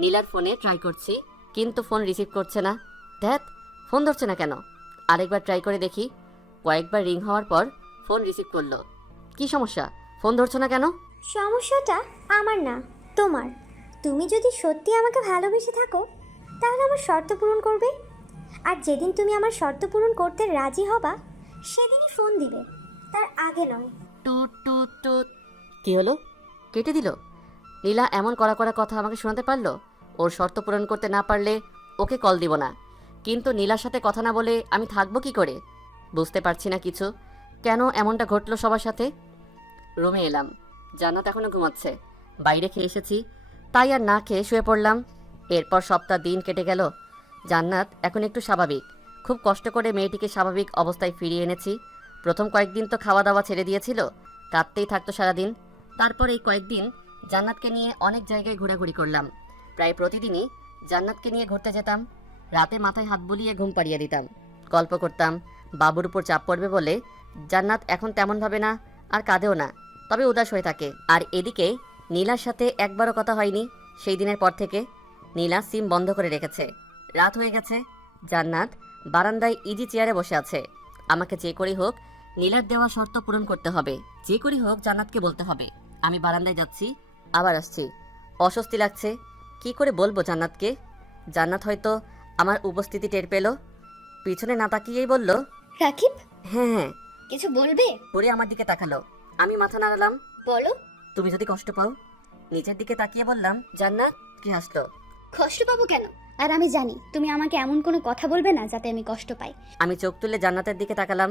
নীলার ফোনে ট্রাই করছি, কিন্তু ফোন রিসিভ করছে না। ধ্যাত, ফোন ধরছে না কেন? আরেকবার ট্রাই করে দেখি। কয়েকবার রিং হওয়ার পর ফোন রিসিভ করলো। কি সমস্যা? ফোন ধরছো না কেন? সমস্যাটা আমার না, তোমার। তুমি যদি সত্যি আমাকে ভালোবেসে থাকো তাহলে আমার শর্ত পূরণ করবে, আর যেদিন তুমি আমার শর্ত পূরণ করতে রাজি হবা সেদিনই ফোন দিবে, তার আগে নয়। টুট টুট টুট। কি হলো? কেটে দিল? নীলা এমন কড়া কড়া কথা আমাকে শোনাতে পারলো? ওর শর্ত পূরণ করতে না পারলে ওকে কল দিব না, কিন্তু নীলার সাথে কথা না বলে আমি থাকবো কি করে? বুঝতে পারছি না কিছু। কেন এমনটা ঘটলো সবার সাথে? রুমে এলাম, জান্নাত এখনো ঘুমাচ্ছে। বাইরে খেয়ে এসেছি, তাই আর না খেয়ে শুয়ে পড়লাম। এরপর সপ্তাহ দিন কেটে গেল। জান্নাত এখন একটু স্বাভাবিক। খুব কষ্ট করে মেয়েটিকে স্বাভাবিক অবস্থায় ফিরিয়ে এনেছি। প্রথম কয়েকদিন তো খাওয়া দাওয়া ছেড়ে দিয়েছিল, কাঁদতেই থাকতো সারাদিন। তারপর এই কয়েকদিন জান্নাতকে নিয়ে অনেক জায়গায় ঘোরাঘুরি করলাম। প্রায় প্রতিদিনই জান্নাতকে নিয়ে ঘুরতে যেতাম। রাতে মাথায় হাত বুলিয়ে ঘুম পাড়িয়ে দিতাম, গল্প করতাম। বাবুর উপর চাপ পড়বে বলে জান্নাত এখন তেমন ভাবে না, আর কাঁদেও না, তবে উদাস হয়ে থাকে। আর এদিকে নীলার সাথে একবারও কথা হয়নি সেই দিনের পর থেকে। নীলা সিম বন্ধ করে রেখেছে। রাত হয়ে গেছে। জান্নাত বারান্দায় ইজি চেয়ারে বসে আছে। আমাকে যে করেই হোক নীলার দেওয়া শর্ত পূরণ করতে হবে। যে করেই হোক জান্নাতকে বলতে হবে। আমি বারান্দায় যাচ্ছি, আবার আসছি। অস্বস্তি লাগছে, কি করে বলবো জান্নাতকে? জান্নাত হয়তো আমার উপস্থিতি টের পেল, পিছনে না তাকিয়েই বলল, রাকিব, হ্যাঁ হ্যাঁ। কিছু বলবে? ঘুরে আমার দিকে তাকালো। আমি মাথা নাড়ালাম। বলো। তুমি যদি কষ্ট পাও? নিচের দিকে তাকিয়ে বললাম, জান্নাত। কি হাসলো? কষ্ট পাবো কেন? আর আমি জানি তুমি আমাকে এমন কোনো কথা বলবে না যাতে আমি কষ্ট পাই। আমি চোখ তুলে জান্নাতের দিকে তাকালাম।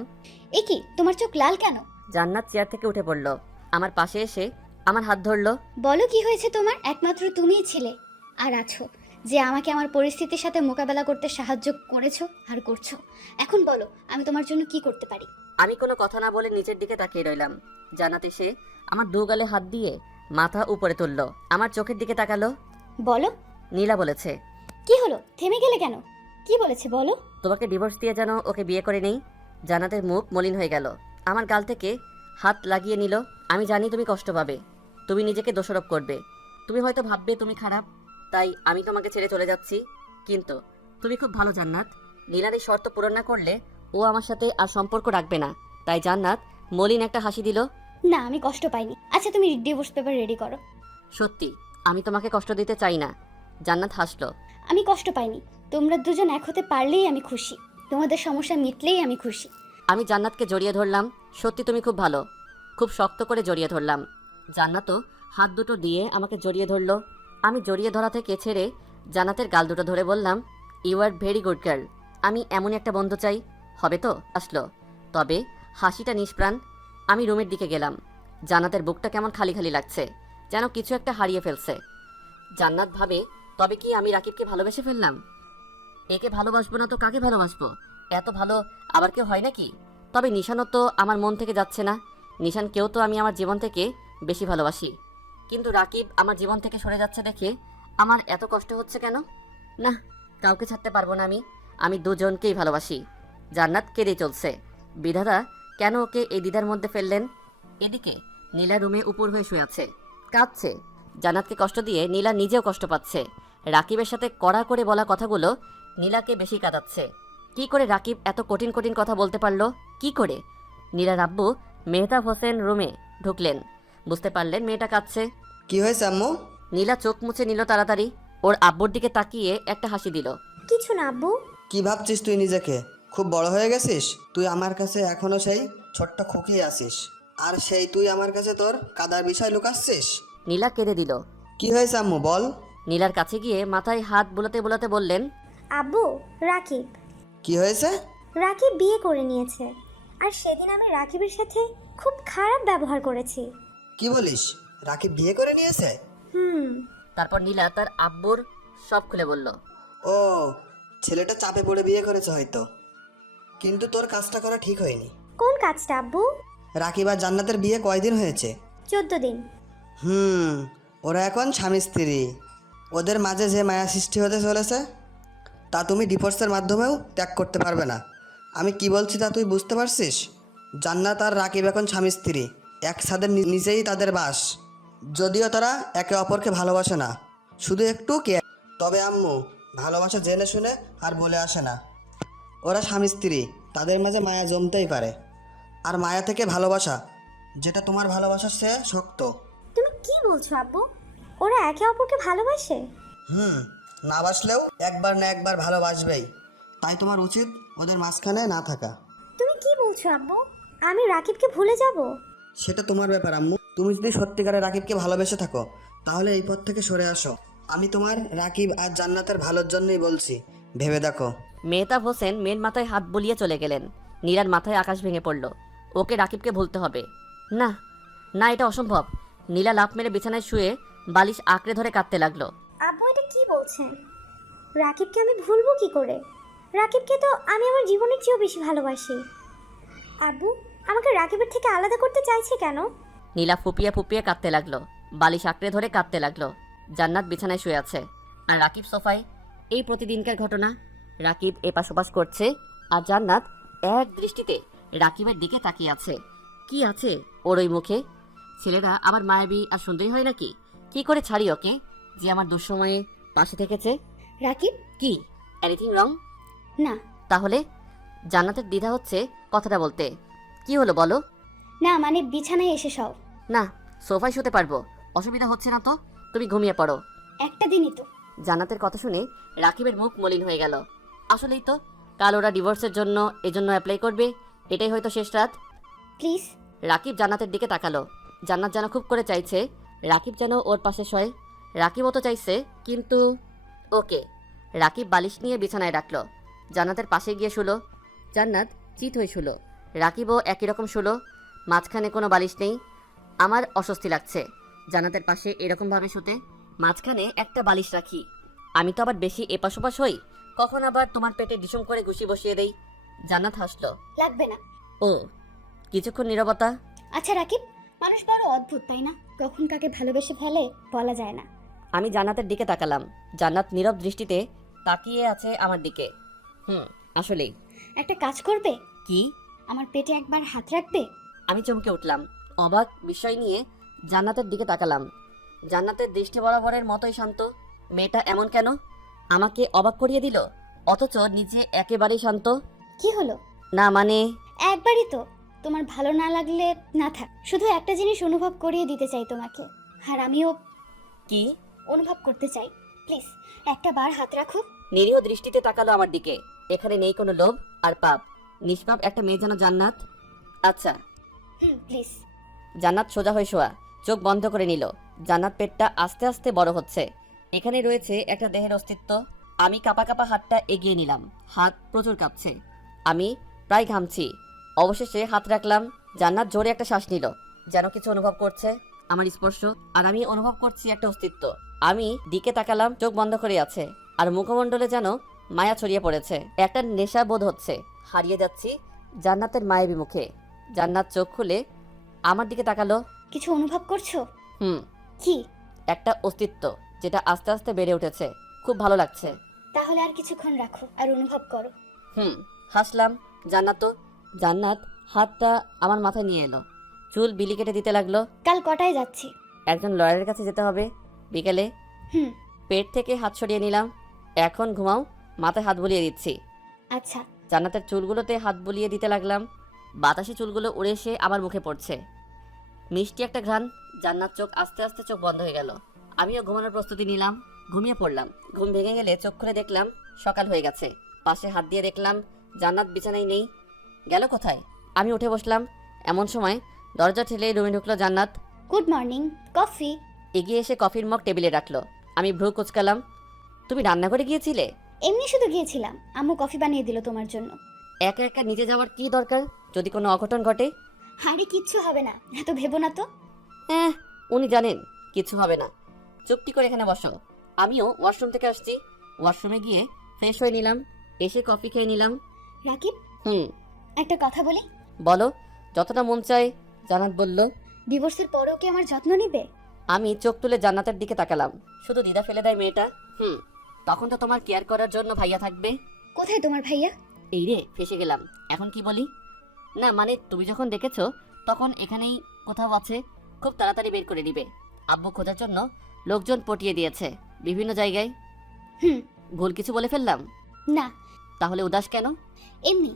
এ কি, তোমার চোখ লাল কেন? জান্নাত চেয়ার থেকে উঠে পড়ল, আমার পাশে এসে আমার হাত ধরলো। বলো কি হয়েছে তোমার? একমাত্র তুমিই ছিলে আর আছো যে আমাকে আমার পরিস্থিতির সাথে মোকাবেলা করতে সাহায্য করেছো আর করছো। এখন বলো, আমি তোমার জন্য কি করতে পারি? আমি কোনো কথা না বলে নিচের দিকে তাকিয়ে রইলাম। জান্নাত এসে আমার দু গালে হাত দিয়ে মাথা উপরে তুললো, আমার চোখের দিকে তাকালো। বলো। নীলা বলেছে। কি হলো, থেমে গেলে কেন? কি বলেছে বলো? তোমাকে ডিভোর্স দিয়ে যেন ওকে বিয়ে করে নেই। জান্নাতের মুখ মলিন হয়ে গেল, আমার গাল থেকে হাত লাগিয়ে নিল। আমি জানি তুমি কষ্ট পাবে, তুমি নিজেকে দোষারোপ করবে, তুমি হয়তো ভাববে তুমি খারাপ, তাই আমি তোমাকে ছেড়ে চলে যাচ্ছি। কিন্তু তুমি খুব ভালো জান্নাত। নীলার এই শর্ত পূরণ না করলে ও আমার সাথে আর সম্পর্ক রাখবে না। তাই জান্নাত মলিন একটা হাসি দিল। না, আমি কষ্ট পাইনি। আচ্ছা, তুমি ডিভোর্স পেপার রেডি করো। সত্যি আমি তোমাকে কষ্ট দিতে চাই না। জান্নাত হাসলো। আমি কষ্ট পাইনি। তোমরা দুজন এক হতে পারলেই আমি খুশি, তোমাদের সমস্যা মিটলেই আমি খুশি। আমি জান্নাতকে জড়িয়ে ধরলাম। সত্যি তুমি খুব ভালো। খুব শক্ত করে জড়িয়ে ধরলাম। জান্নাতও হাত দুটো দিয়ে আমাকে জড়িয়ে ধরলো। আমি জড়িয়ে ধরা থেকে ছেড়ে জান্নাতের গাল দুটো ধরে বললাম, you are very good girl. আমি এমনই একটা বন্ধু চাই। হবে তো? আসলো, তবে হাসিটা নিষ্প্রাণ। আমি রুমের দিকে গেলাম। জান্নাতের বুকটা কেমন খালি খালি লাগছে, যেন কিছু একটা হারিয়ে ফেলছে। জান্নাত ভাবে, তবে কি আমি রাকিবকে ভালোবেসে ফেললাম? একে ভালোবাসবো না তো কাকে ভালোবাসবো? এত ভালো আবার কেউ হয় নাকি? তবে নিশানও তো আমার মন থেকে যাচ্ছে না। নিশানকেও তো আমি আমার জীবন থেকে বেশি ভালোবাসি, কিন্তু রাকিব আমার জীবন থেকে সরে যাচ্ছে দেখে আমার এত কষ্ট হচ্ছে কেন? না, কাউকে ছাড়তে পারবো না আমি দুজনকেই ভালোবাসি। জান্নাত কেঁদে চলছে। বিধাতা কেন ওকে এই দ্বিধার মধ্যে ফেললেন? এদিকে নীলা রুমে উপর হয়ে শুয়ে আছে, কাঁদছে। জান্নাতকে কষ্ট দিয়ে নীলা নিজেও কষ্ট পাচ্ছে। রাকিবের সাথে কড়া করে বলা কথাগুলো নীলাকে বেশি কাঁদাচ্ছে। কি করে রাকিব এত কঠিন কঠিন কথা বলতে পারলো? কি করে? নীলার আব্বু মেহতাব হোসেন রুমে ঢুকলেন, বুঝতে পারলেন মেয়েটা কাঁদছে। কি হয়েছে আম্মু? নীলা চোখ মুছে নিল তাড়াতাড়ি, ওর আব্বুর দিকে তাকিয়ে একটা হাসি দিল। কিছু না আব্বু। কি ভাবছিস তুই নিজেকে? খুব বড় হয়ে গেছিস? তুই আমার কাছে এখনো সেই ছোট্ট খুকি আছিস, আর সেই তুই আমার কাছে তোর কাদার বিষয় লুকাচ্ছিস? নীলা কেঁদে দিল। কি হয়েছে আম্মু বল? নীলার কাছে গিয়ে মাথায় হাত বুলাতে বুলাতে বললেন, আব্বু, রাকিব। কি হয়েছে? রাকিব বিয়ে করে নিয়েছে, আর সেদিন আমি রাকিবের সাথে খুব খারাপ ব্যবহার করেছি। কি বলিস? রাকিব বিয়ে করে নিয়েছে? তারপর নীলা তার আব্বুর সব খুলে বলল। ও, ছেলেটা চাপে পড়ে বিয়ে করেছে হয়তো, কিন্তু তোর কাজটা করা ঠিক হয়নি। কোন কাজটা আব্বু? রাকিব আর জান্নাতের বিয়ে কয়দিন হয়েছে? 14 দিন। ওরা এখন স্বামী স্ত্রী। ওদের মাঝে যে মায়া সৃষ্টি হতে চলেছে তা তুমি ডিভোর্সের মাধ্যমেও ত্যাগ করতে পারবে না। আমি কি বলছি তা তুই বুঝতে পারছিস? জান্নাত আর রাকিব এখন স্বামী স্ত্রী, এক ছাদের নিচেই তাদের বাস। যদিও তারা একে অপরকে ভালোবাসে না, শুধু একটু কেয়ার। তবে আম্মু, ভালোবাসা জেনে শুনে আর বলে আসে না। ওরা স্বামী স্ত্রী, তাদের মাঝে মায়া জমতেই পারে। আর মায়া থেকে ভালোবাসা, যেটা তোমার ভালোবাসার চেয়ে শক্ত। তুমি কি বলছো আব্বু? ওরা একে অপরকে ভালোবাসে? না বাসলেও একবার না একবার ভালোবাসবেই। তাই তোমার উচিত ওদের মাঝখানে না থাকা। তুমি কি বলছো আব্বু? আমি রাকিবকে ভুলে যাব? সেটা তোমার ব্যাপার আম্মু। তুমি যদি সত্যিকারে রাকিবকে ভালোবেসে থাকো তাহলে এই পথ থেকে সরে আসো। আমি তোমার রাকিব আর জান্নাতের ভালোর জন্যই বলছি, ভেবে দেখো। মেহতাব হোসেন মেয়ের মাথায় হাত বুলিয়ে চলে গেলেন। নীলার মাথায় আকাশ ভেঙে পড়ল। ওকে রাকিবকে ভুলতে হবে। না না, এটা অসম্ভব। নীলা লাফ মেরে বিছানায় শুয়ে বালিশ আঁকড়ে ধরে কাঁদতে লাগলো। আব্বু এটা কি বলছেন? রাকিবকে আমি ভুলবো কি করে? রাকিবকে তো আমি আমার জীবনের চেয়েও বেশি ভালোবাসি। আব্বু আমাকে রাকিবের থেকে আলাদা করতে চাইছে কেন? নীলা ফুপিয়ে ফুপিয়ে কাঁদতে লাগলো, বালিশ আঁকড়ে ধরে কাঁদতে লাগলো। জান্নাত বিছানায় শুয়ে আছে আর রাকিব সোফায়। এই প্রতিদিনকার ঘটনা। রাকিব এপাশ ওপাশ করছে আর জান্নাত এক দৃষ্টিতে রাকিবের দিকে তাকিয়ে আছে। কি আছে ওর ওই মুখে? ছেলেরা আবার মায়াবী আর সুন্দরী হয় নাকি? কি করে ছাড়ি ওকে, যে আমার দুঃসময়ে পাশে থেকেছে? রাকিব? কি এনিথিং রং? না তাহলে? জান্নাতের দ্বিধা হচ্ছে কথাটা বলতে। কি হলো বলো? না, মানে বিছানায় এসে সব। না, সোফায় শুতে পারবো, অসুবিধা হচ্ছে না তো? তুমি ঘুমিয়ে পড়ো। একটা দিনই তো। জান্নাতের কথা শুনে রাকিবের মুখ মলিন হয়ে গেল। আসলেই তো, কাল ওরা ডিভোর্সের জন্য এজন্য অ্যাপ্লাই করবে। এটাই হয়তো শেষ রাত। প্লিজ। রাকিব জান্নাতের দিকে তাকালো। জান্নাত যেন খুব করে চাইছে রাকিব যেন ওর পাশে শয়। রাকিবও তো চাইছে, কিন্তু ওকে। রাকিব বালিশ নিয়ে বিছানায় রাখলো, জান্নাতের পাশে গিয়ে শুলো। জান্নাত চিত হয়ে শুলো, রাকিবও একই রকম শুলো। মাঝখানে কোনো বালিশ নেই। আমার অস্বস্তি লাগছে জান্নাতের পাশে এরকমভাবে শুতে। মাঝখানে একটা বালিশ রাখি, আমি তো আবার বেশি এপাশ ওপাশ হই। কখন আবার তোমার পেটে ডিসুম করে ঘুষি বসিয়ে দেই। জান্নাত হাসলো। লাগবে না। ও, কিছুক্ষণ নীরবতা। আচ্ছা রাকিব, মানুষ বড় অদ্ভুত তাই না? কখন কাকে ভালোবেসে ফেলে বলা যায় না। আমি জান্নাতের দিকে তাকালাম। জান্নাত নীরব দৃষ্টিতে তাকিয়ে আছে আমার দিকে। আসলেই। একটা কাজ করবে? কি? আমার পেটে একবার হাত রাখবে? আমি চমকে উঠলাম, অবাক বিষয় নিয়ে জান্নাতের দিকে তাকালাম। জান্নাতের দৃষ্টি বরাবরের মতোই শান্ত। মেয়েটা এমন কেন? আমাকে অবাক করিয়ে দিল, অথচ নিজে একেবারেই শান্ত। কি হলো? না মানে? একবারই তো। তোমার ভালো না লাগলে না থাক, শুধু একটা জিনিস অনুভব করিয়ে দিতে চাই তোমাকে, আর আমিও কি অনুভব করতে চাই। প্লিজ একটা বার হাত রাখো। নিরীহ দৃষ্টিতে তাকালো আমার দিকে। এখানে নেই কোনো লোভ আর পাপ, নিষ্পাপ একটা মেয়ে যেন জান্নাত। আচ্ছা। প্লিজ। জান্নাত সোজা হয়ে শোয়া, চোখ বন্ধ করে নিল। জান্নাত পেটটা আস্তে আস্তে বড় হচ্ছে। এখানে রয়েছে একটা দেহের অস্তিত্ব। আমি কাঁপা কাঁপা হাতটা এগিয়ে নিলাম, হাত প্রচুর কাঁপছে, আমি প্রায় ঘামছি। অবশেষে হাত রাখলাম। জান্নাত জোরে একটা শ্বাস নিল, যেন কিছু অনুভব করছে আমার স্পর্শ, আর আমি অনুভব করছি একটা অস্তিত্ব। আমি দিকে তাকালাম, চোখ বন্ধ করে আছে, আর মুখমণ্ডলে যেন মায়া ছড়িয়ে পড়েছে। একটা নেশা বোধ হচ্ছে, হারিয়ে যাচ্ছি জান্নাতের মায়াবী মুখে। জান্নাত চোখ খুলে আমার দিকে তাকালো। কিছু অনুভব করছো? কি? একটা অস্তিত্ব, যেটা আস্তে আস্তে বেড়ে উঠেছে। খুব ভালো লাগছে। তাহলে আর কিছুক্ষণ রাখো আর অনুভব করো। হাসলাম। জান্নাত হাতটা আমার মাথায় নিয়ে এলো, চুল বিলি কেটে দিতে লাগলো। কাল কটায় যাচ্ছি? একজন লয়ারের কাছে যেতে হবে বিকেলে। পেট থেকে হাত সরিয়ে নিলাম। এখন ঘুমাও, মাথায় হাত বুলিয়ে দিচ্ছি। আচ্ছা। জান্নাতের চুলগুলোতে হাত বুলিয়ে দিতে লাগলাম। বাতাসে চুলগুলো উড়ে এসে আমার মুখে পড়ছে, মিষ্টি একটা ঘ্রাণ। জান্নাত চোখ আস্তে আস্তে চোখ বন্ধ হয়ে গেল। আমিও ঘুমানোর প্রস্তুতি নিলাম, ঘুমিয়ে পড়লাম। ঘুম ভেঙে গেলে চোখ খুলে দেখলাম সকাল হয়ে গেছে। পাশে হাত দিয়ে দেখলাম জান্নাত বিছানায় নেই। গেল কোথায়? আমি উঠে বসলাম। এমন সময় দরজা ঠেলে রুমে ঢুকলো জান্নাত। Good morning. কফি? এগিয়ে এসে কফির মগ টেবিলে রাখলো। আমি ভ্রু কুচকালাম। তুমি রান্নাঘরে গিয়েছিলে? এমনি শুধু গিয়েছিলাম, আম্মু কফি বানিয়ে দিল তোমার জন্য। একা একা নিচে যাওয়ার কি দরকার, যদি কোনো অঘটন ঘটে? আরে কিচ্ছু হবে না, এত ভেবো না তো। উনি জানেন কিছু হবে না। চুপটি করে এখানে বসো। আমিও ওয়াশরুম থেকে আসছি, ওয়াশরুমে গিয়ে ফ্রেশ হয়ে নিলাম, এসে কফি খেয়ে নিলাম। রাকিব, হুম, একটা কথা বলি। বলো। যতটা মন চায়। জান্নাত বলল। ডিভোর্সের পরেও কি আমার যত্ন নেবে? আমি চোখ তুলে জান্নাতের দিকে তাকালাম। শুধু দ্বিধা ফেলে দেয় মেয়েটা। তখন তো তোমার কেয়ার করার জন্য ভাইয়া থাকবে। কোথায় তোমার ভাইয়া? এই রে, ফেসে গেলাম। এখন কি বলি? না মানে তুমি যখন ডেকেছো তখন এখানেই কোথাও আছে, খুব তাড়াতাড়ি বের করে দিবে। আব্বু খোঁজার জন্য লোকজন পটিয়ে দিয়েছে বিভিন্ন জায়গায়। হুম। ভুল কিছু বলে ফেললাম? না, তাহলে উদাস কেন? এমনি।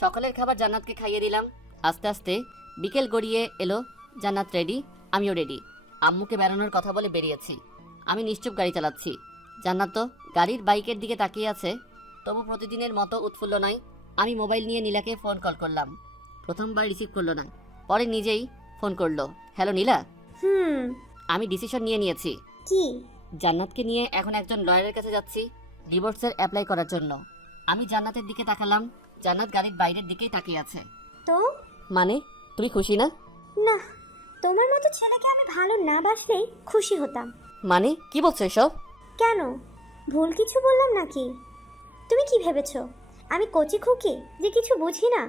সকালের খাবার জান্নাতকে খাইয়ে দিলাম। আস্তে আস্তে বিকেল গড়িয়ে এলো। জান্নাত রেডি, আমিও রেডি। আম্মুকে বেরোনোর কথা বলে বেরিয়েছি। আমি নিশ্চুপ গাড়ি চালাচ্ছি। জান্নাত তো গাড়ির বাইকের দিকে তাকিয়ে আছে। তবু প্রতিদিনের মতো উৎফুল্ল নয়। আমি মোবাইল নিয়ে নীলাকে ফোন কল করলাম। প্রথমবার রিসিভ করলো না, পরে নিজেই ফোন করলো। হ্যালো নীলা, আমি ডিসিশন নিয়ে নিয়েছি। কি? জান্নাতকে নিয়ে এখন একজন লয়ারের কাছে যাচ্ছি ডিভোর্সের অ্যাপ্লাই করার জন্য। আমি জান্নাতের দিকে তাকালাম। জান্নাত গাড়ির বাইরের দিকেই তাকিয়ে আছে। তো মানে তুমি খুশি না? না, তোমার মতো ছেলেকে আমি ভালো না বাসলেই খুশি হতাম। মানে কি বলছো এসব? কেন, ভুল কিছু বললাম নাকি? তুমি কি ভেবেছো আমি কচি খুকি যে কিছু বুঝি না?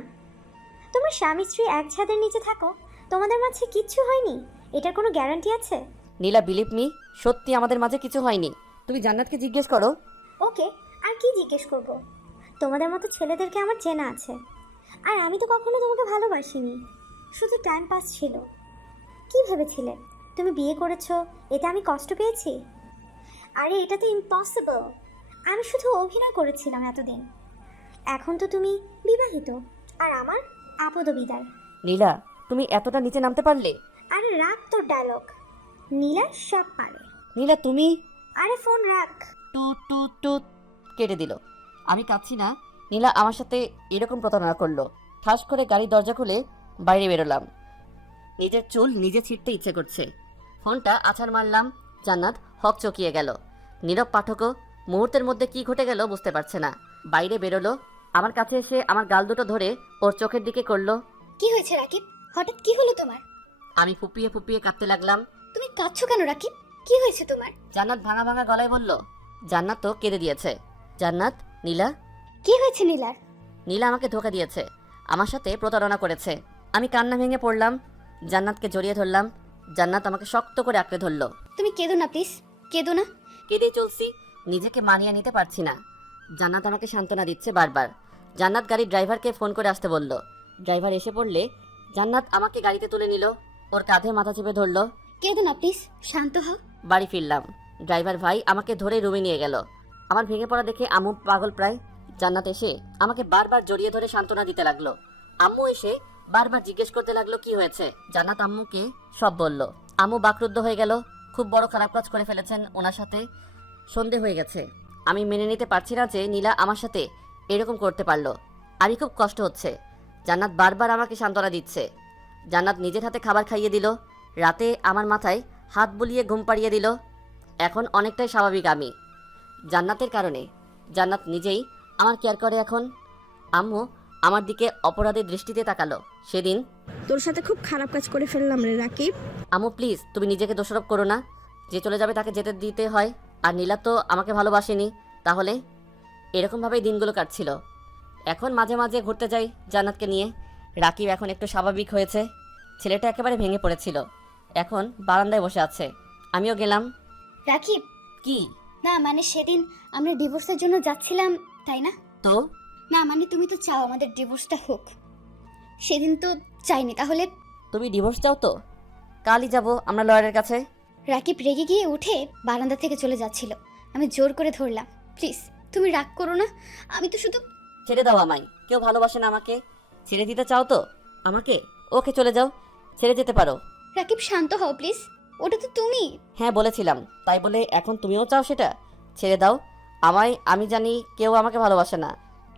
তোমার স্বামী স্ত্রী এক ছাদের নিচে থাকো, তোমাদের মাঝে কিচ্ছু হয়নি, এটার কোনো গ্যারান্টি আছে? নীলা, বিলিভ মি, সত্যি আমাদের মাঝে কিছু হয়নি। তুমি জান্নাতকে জিজ্ঞেস করো। ওকে, আর কি জিজ্ঞেস করব? তোমাদের মতো ছেলেদেরকে আমার চেনা আছে। আর আমি তো কখনো তোমাকে ভালোবাসিনি, শুধু টাইম পাস ছিল। কি ভেবেছিলে তুমি বিয়ে করেছো এতে আমি কষ্ট পেয়েছি? আরে এটা তো ইম্পসিবল। আমি শুধু অভিনয় করেছিলাম এতদিন। এখন তো তুমি বিবাহিত, আর আমার আপদ বিদায়। নীলা, তুমি এতটা নিচে নামতে পারলে? আরে রাখ তোর ডায়লগ, নীলা সব পারে। নীলা তুমি। আরে ফোন রাখ। টুট টুট টুট কেটে দিল। আমি কাঁদছি না। নীলা আমার সাথে এরকম প্রতারণা করলো। ঠাস করে গাড়ির দরজা খুলে বাইরে বেরোলাম। নিজের চুল নিজে ছিঁড়তে ইচ্ছে করছে। ফোনটা আছাড় মারলাম। জান্নাত হক চকিয়ে গেল। নীরব পাঠকও মুহূর্তের মধ্যে কি ঘটে গেল বুঝতে পারছে না। বাইরে বেরোলো, আমার কাছে এসে আমার গাল দুটো ধরে ওর চোখের দিকে করলো। কি হয়েছে রাকিব? হঠাৎ কি হলো তোমার? আমি ফুপিয়ে ফুপিয়ে কাঁদতে লাগলাম। তুমি কাঁদছো কেন রাকিব? কি হয়েছে তোমার? জান্নাত ভাঙা ভাঙা গলায় বলল। জান্নাত তো কেঁদে দিয়েছে। জান্নাত, নীলা। কি হয়েছে নীলার? নীলা আমাকে ধোকা দিয়েছে, আমার সাথে প্রতারণা করেছে। আমি কান্না ভেঙে পড়লাম। জান্নাতকে জড়িয়ে ধরলাম। জান্নাত আমাকে শক্ত করে আঁকড়ে ধরলো। তুমি কেঁদো না প্লিজ, কেঁদো না। কেঁদেই চলছি, নিজেকে মানিয়ে নিতে পারছি না। জান্নাত আমাকে সান্ত্বনা দিচ্ছে বারবার। জান্নাত গাড়ির ড্রাইভারকে ফোন করে আসতে বলল। ড্রাইভার এসে পড়লে জান্নাত আমাকে গাড়িতে তুলে নিল, ওর কাঁধে মাথা চেপে ধরলো। কেঁদো না প্লিজ, শান্ত হও। বাড়ি ফিরলাম। ড্রাইভার ভাই আমাকে ধরে রুমে নিয়ে গেল। আমার ভেঙে পড়া দেখে আম্মু পাগল প্রায়। জান্নাত এসে আমাকে বারবার জড়িয়ে ধরে সান্ত্বনা দিতে লাগলো। আম্মু এসে বারবার জিজ্ঞেস করতে লাগলো কি হয়েছে। জান্নাত আম্মুকে সব বলল। আম্মু বাকরুদ্ধ হয়ে গেল। খুব বড় খারাপ কাজ করে ফেলেছেন ওনার সাথে। সন্ধে হয়ে গেছে। আমি মেনে নিতে পারছি না যে নীলা আমার সাথে এরকম করতে পারলো। আমি খুব কষ্ট হচ্ছে। জান্নাত বারবার আমাকে সান্ত্বনা দিচ্ছে। জান্নাত নিজের হাতে খাবার খাইয়ে দিল। রাতে আমার মাথায় হাত বুলিয়ে ঘুম পাড়িয়ে দিল। এখন অনেকটাই স্বাভাবিক আমি জান্নাতের কারণে। জান্নাত নিজেই আমার কেয়ার করে এখন। আম্মু আমার দিকে অপরাধের দৃষ্টিতে তাকালো। সেদিন তোর সাথে খুব খারাপ কাজ করে ফেললাম রে রাকিব। আম্মু প্লিজ, তুমি নিজেকে দোষারোপ করো না। যে চলে যাবে তাকে যেতে দিতে হয়। আর নীলা তো আমাকে ভালোবাসেনি, তাহলে এরকমভাবেই দিনগুলো কাটছিল। এখন মাঝে মাঝে ঘুরতে যাই জান্নাতকে নিয়ে। রাকিব এখন একটু স্বাভাবিক হয়েছে। ছেলেটা একেবারে ভেঙে পড়েছিল, এখন বারান্দায় বসে আছে। আমিও গেলাম। রাকিব, কি? না মানে সেদিন আমরা ডিভোর্সের জন্য যাচ্ছিলাম, তাই না? তো না মানে তুমি তো চাও আমাদের ডিভোর্সটা হোক। সেদিন তো চাইনি, তাহলে? তুমি ডিভোর্স চাও তো কালই যাব আমরা লয়ারের কাছে। রাকিব রেগে গিয়ে উঠে বারান্দা থেকে চলে যাচ্ছিল। আমি জোর করে ধরলাম। প্লিজ তুমি রাগ করো না, আমি তো শুধু। ছেড়ে দাও আমায়, কেউ ভালোবাসে না আমাকে। ছেড়ে দিতে চাও তো আমাকে? ওকে চলে যাও, ছেড়ে যেতে পারো। রাকিব শান্ত হও প্লিজ, ওটা তো তুমি। হ্যাঁ বলেছিলাম, তাই বলে এখন তুমিও চাও সেটা? ছেড়ে দাও আমায়, আমি জানি কেউ আমাকে ভালোবাসে না।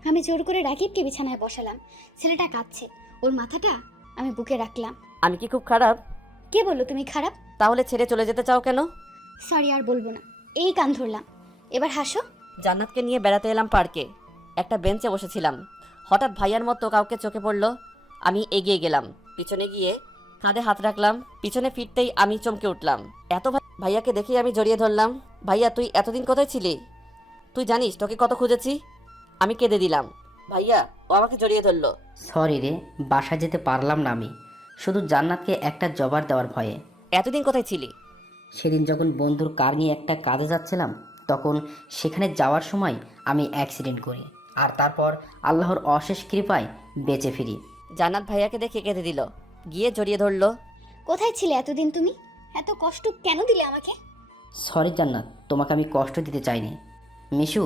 আমি জোর করে রাকিবকে বিছানায় বসালাম। ছেলেটা কাঁদছে, ওর মাথাটা আমি বুকে রাখলাম। আমি কি খুব খারাপ? কে বললো তুমি খারাপ? তাহলে ছেড়ে চলে যেতে চাও কেন? সরি, আর বলবো না। এই কান ধরলাম, এবার হাসো। জান্নাতকে নিয়ে বেড়াতে এলাম পার্কে। একটা বেঞ্চে বসেছিলাম। হঠাৎ ভাইয়ার মতো কাউকে চোখে পড়লো। আমি এগিয়ে গেলাম। পিছনে গিয়ে কাঁধে হাত রাখলাম, পিছনে ফিরতেই আমি চমকে উঠলাম। ভাইয়াকে দেখেই আমি জড়িয়ে ধরলাম। ভাইয়া, তুই এতদিন কোথায় ছিলি? তুই জানিস তোকে কত খুঁজেছি? আমি কেঁদে দিলাম। ভাইয়া, ও আমাকে জড়িয়ে ধরলো। সরি রে, বাসায় যেতে পারলাম না আমি, শুধু জান্নাতকে একটা জবার দেওয়ার ভয়ে। এতদিন কোথায় ছিলি? সেদিন যখন বন্ধুর কার নিয়ে একটা কাজে যাচ্ছিলাম, তখন সেখানে যাওয়ার সময় আমি অ্যাক্সিডেন্ট করি, আর তারপর আল্লাহর অশেষ কৃপায় বেঁচে ফিরি। জান্নাত ভাইয়াকে দেখে কেঁদে দিল, গিয়ে জড়িয়ে ধরলো। কোথায় ছিলে এতদিন তুমি? এত কষ্ট কেন দিলে আমাকে? সরি জান্নাত, তোমাকে আমি কষ্ট দিতে চাইনি। মিশু,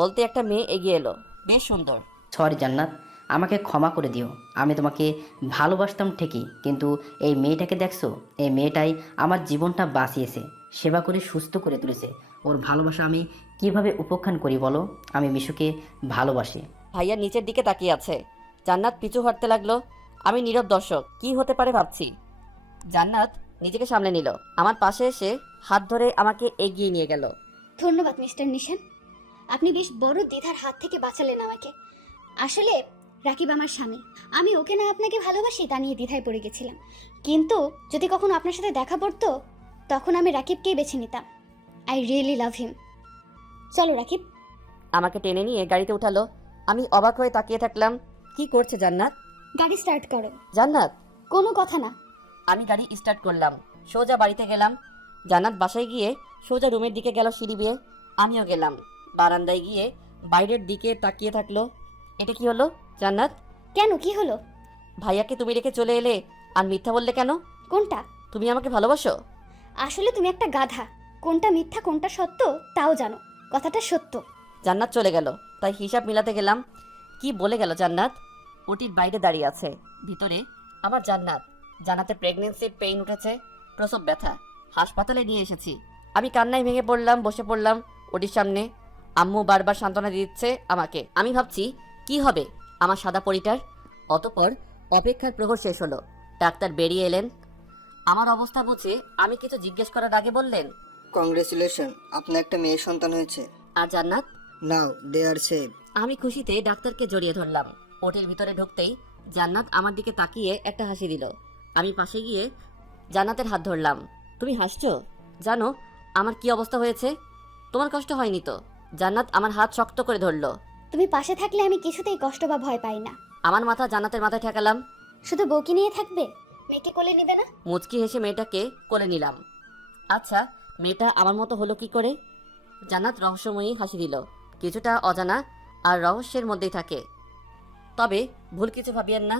বলতে একটা মেয়ে এগিয়ে এলো, বেশ সুন্দর। সরি জান্নাত, আমাকে ক্ষমা করে দিও। আমি তোমাকে ভালোবাসতাম ঠিকই, কিন্তু এই মেয়েটাকে দেখছো, এই মেয়েটাই আমার জীবনটা বাঁচিয়েছে, সেবা করে সুস্থ করে তুলেছে। ওর ভালোবাসা আমি কিভাবে উপেক্ষা করি বলো? আমি মিশুকে ভালোবাসি। ভাইয়া নিচের দিকে তাকিয়ে আছে। জান্নাত পিছু হটতে লাগলো। আমি নীরব দর্শক, কি হতে পারে ভাবছি। জান্নাত নিজেকে সামলে নিল, আমার পাশে এসে হাত ধরে আমাকে এগিয়ে নিয়ে গেল। ধন্যবাদ মিস্টার নিশান, আপনি বেশ বড় দ্বিধার হাত থেকে বাঁচালেন আমাকে। আসলে রাকিব আমার স্বামী, আমি ওকে না আপনাকে ভালোবাসি তা নিয়ে দ্বিধায় পড়ে গেছিলাম। কিন্তু যদি কখনো আপনার সাথে দেখা পড়তো, তখন আমি রাকিবকেই বেছে নিতাম। আই রিয়েলি লাভ হিম। চলো রাকিব। আমাকে টেনে নিয়ে গাড়িতে উঠালো। আমি অবাক হয়ে তাকিয়ে থাকলাম। কি করছে জান্নাত? গাড়ি স্টার্ট করো। জান্নাত, কোনো কথা না। আমি গাড়ি স্টার্ট করলাম, সোজা বাড়িতে গেলাম। জান্নাত বাসায় গিয়ে সোজা রুমের দিকে গেল সিঁড়ি বেয়ে। আমিও গেলাম। বারান্দায় গিয়ে বাইরের দিকে তাকিয়ে থাকলো। এটা কি হলো জান্নাত? কেন, কি হলো? ভাইয়াকে তুমি রেখে চলে এলে, আর মিথ্যা বললে কেন? কোনটা? তুমি আমাকে ভালোবাসো? আসলে তুমি একটা গাধা, কোনটা মিথ্যা কোনটা সত্য তাও জানো। কথাটা সত্য। জান্নাত চলে গেল, তাই হিসাব মিলাতে গেলাম। কি বলে গেল জান্নাত? ওটির বাইরে দাঁড়িয়ে আছে, ভিতরে আমার জান্নাত। জান্নাতের প্রেগনেন্সির পেইন উঠেছে, প্রসব ব্যথা, হাসপাতালে নিয়ে এসেছি। আমি কান্নায় ভেঙে পড়লাম, বসে পড়লাম ওটির সামনে। আম্মু বারবার সান্ত্বনা দিচ্ছে আমাকে। আমি ভাবছি কি হবে আমার সাদা পরিটার। অতঃপর অপেক্ষার প্রহর শেষ হলো, ডাক্তার বেরিয়ে এলেন। আমার অবস্থা বুঝে আমি কিছু জিজ্ঞেস করার আগে বললেন, কংগ্রেচুলেশন, আপনার একটা মেয়ে সন্তান হয়েছে। আর জান্নাত? নাও দে আর সেভ। আমি খুশিতে ডাক্তারকে জড়িয়ে ধরলাম। ওটির ভিতরে ঢুকতেই জান্নাত আমার দিকে তাকিয়ে একটা হাসি দিল। আমি পাশে গিয়ে জান্নাতের হাত ধরলাম। তুমি হাসছো? জানো আমার কি অবস্থা হয়েছে? তোমার কষ্ট হয়নি তো? জান্নাত আমার হাত শক্ত করে ধরলো। তুমি পাশে থাকলে আমি কিছুতেই কষ্ট বা ভয় পাই না। আমার মাথা জান্নাতের মাথায় ঠেকালাম। শুধু বউকে নিয়ে থাকবে, মেয়েকে কোলে নেবে না? মুচকি হেসে মেয়েটাকে কোলে নিলাম। আচ্ছা, মেয়েটা আমার মতো হলো কি করে? জান্নাত রহস্যময়ী হাসি দিল। কিছুটা অজানা আর রহস্যের মধ্যেই থাকে, তবে ভুল কিছু ভাবিয়েন না।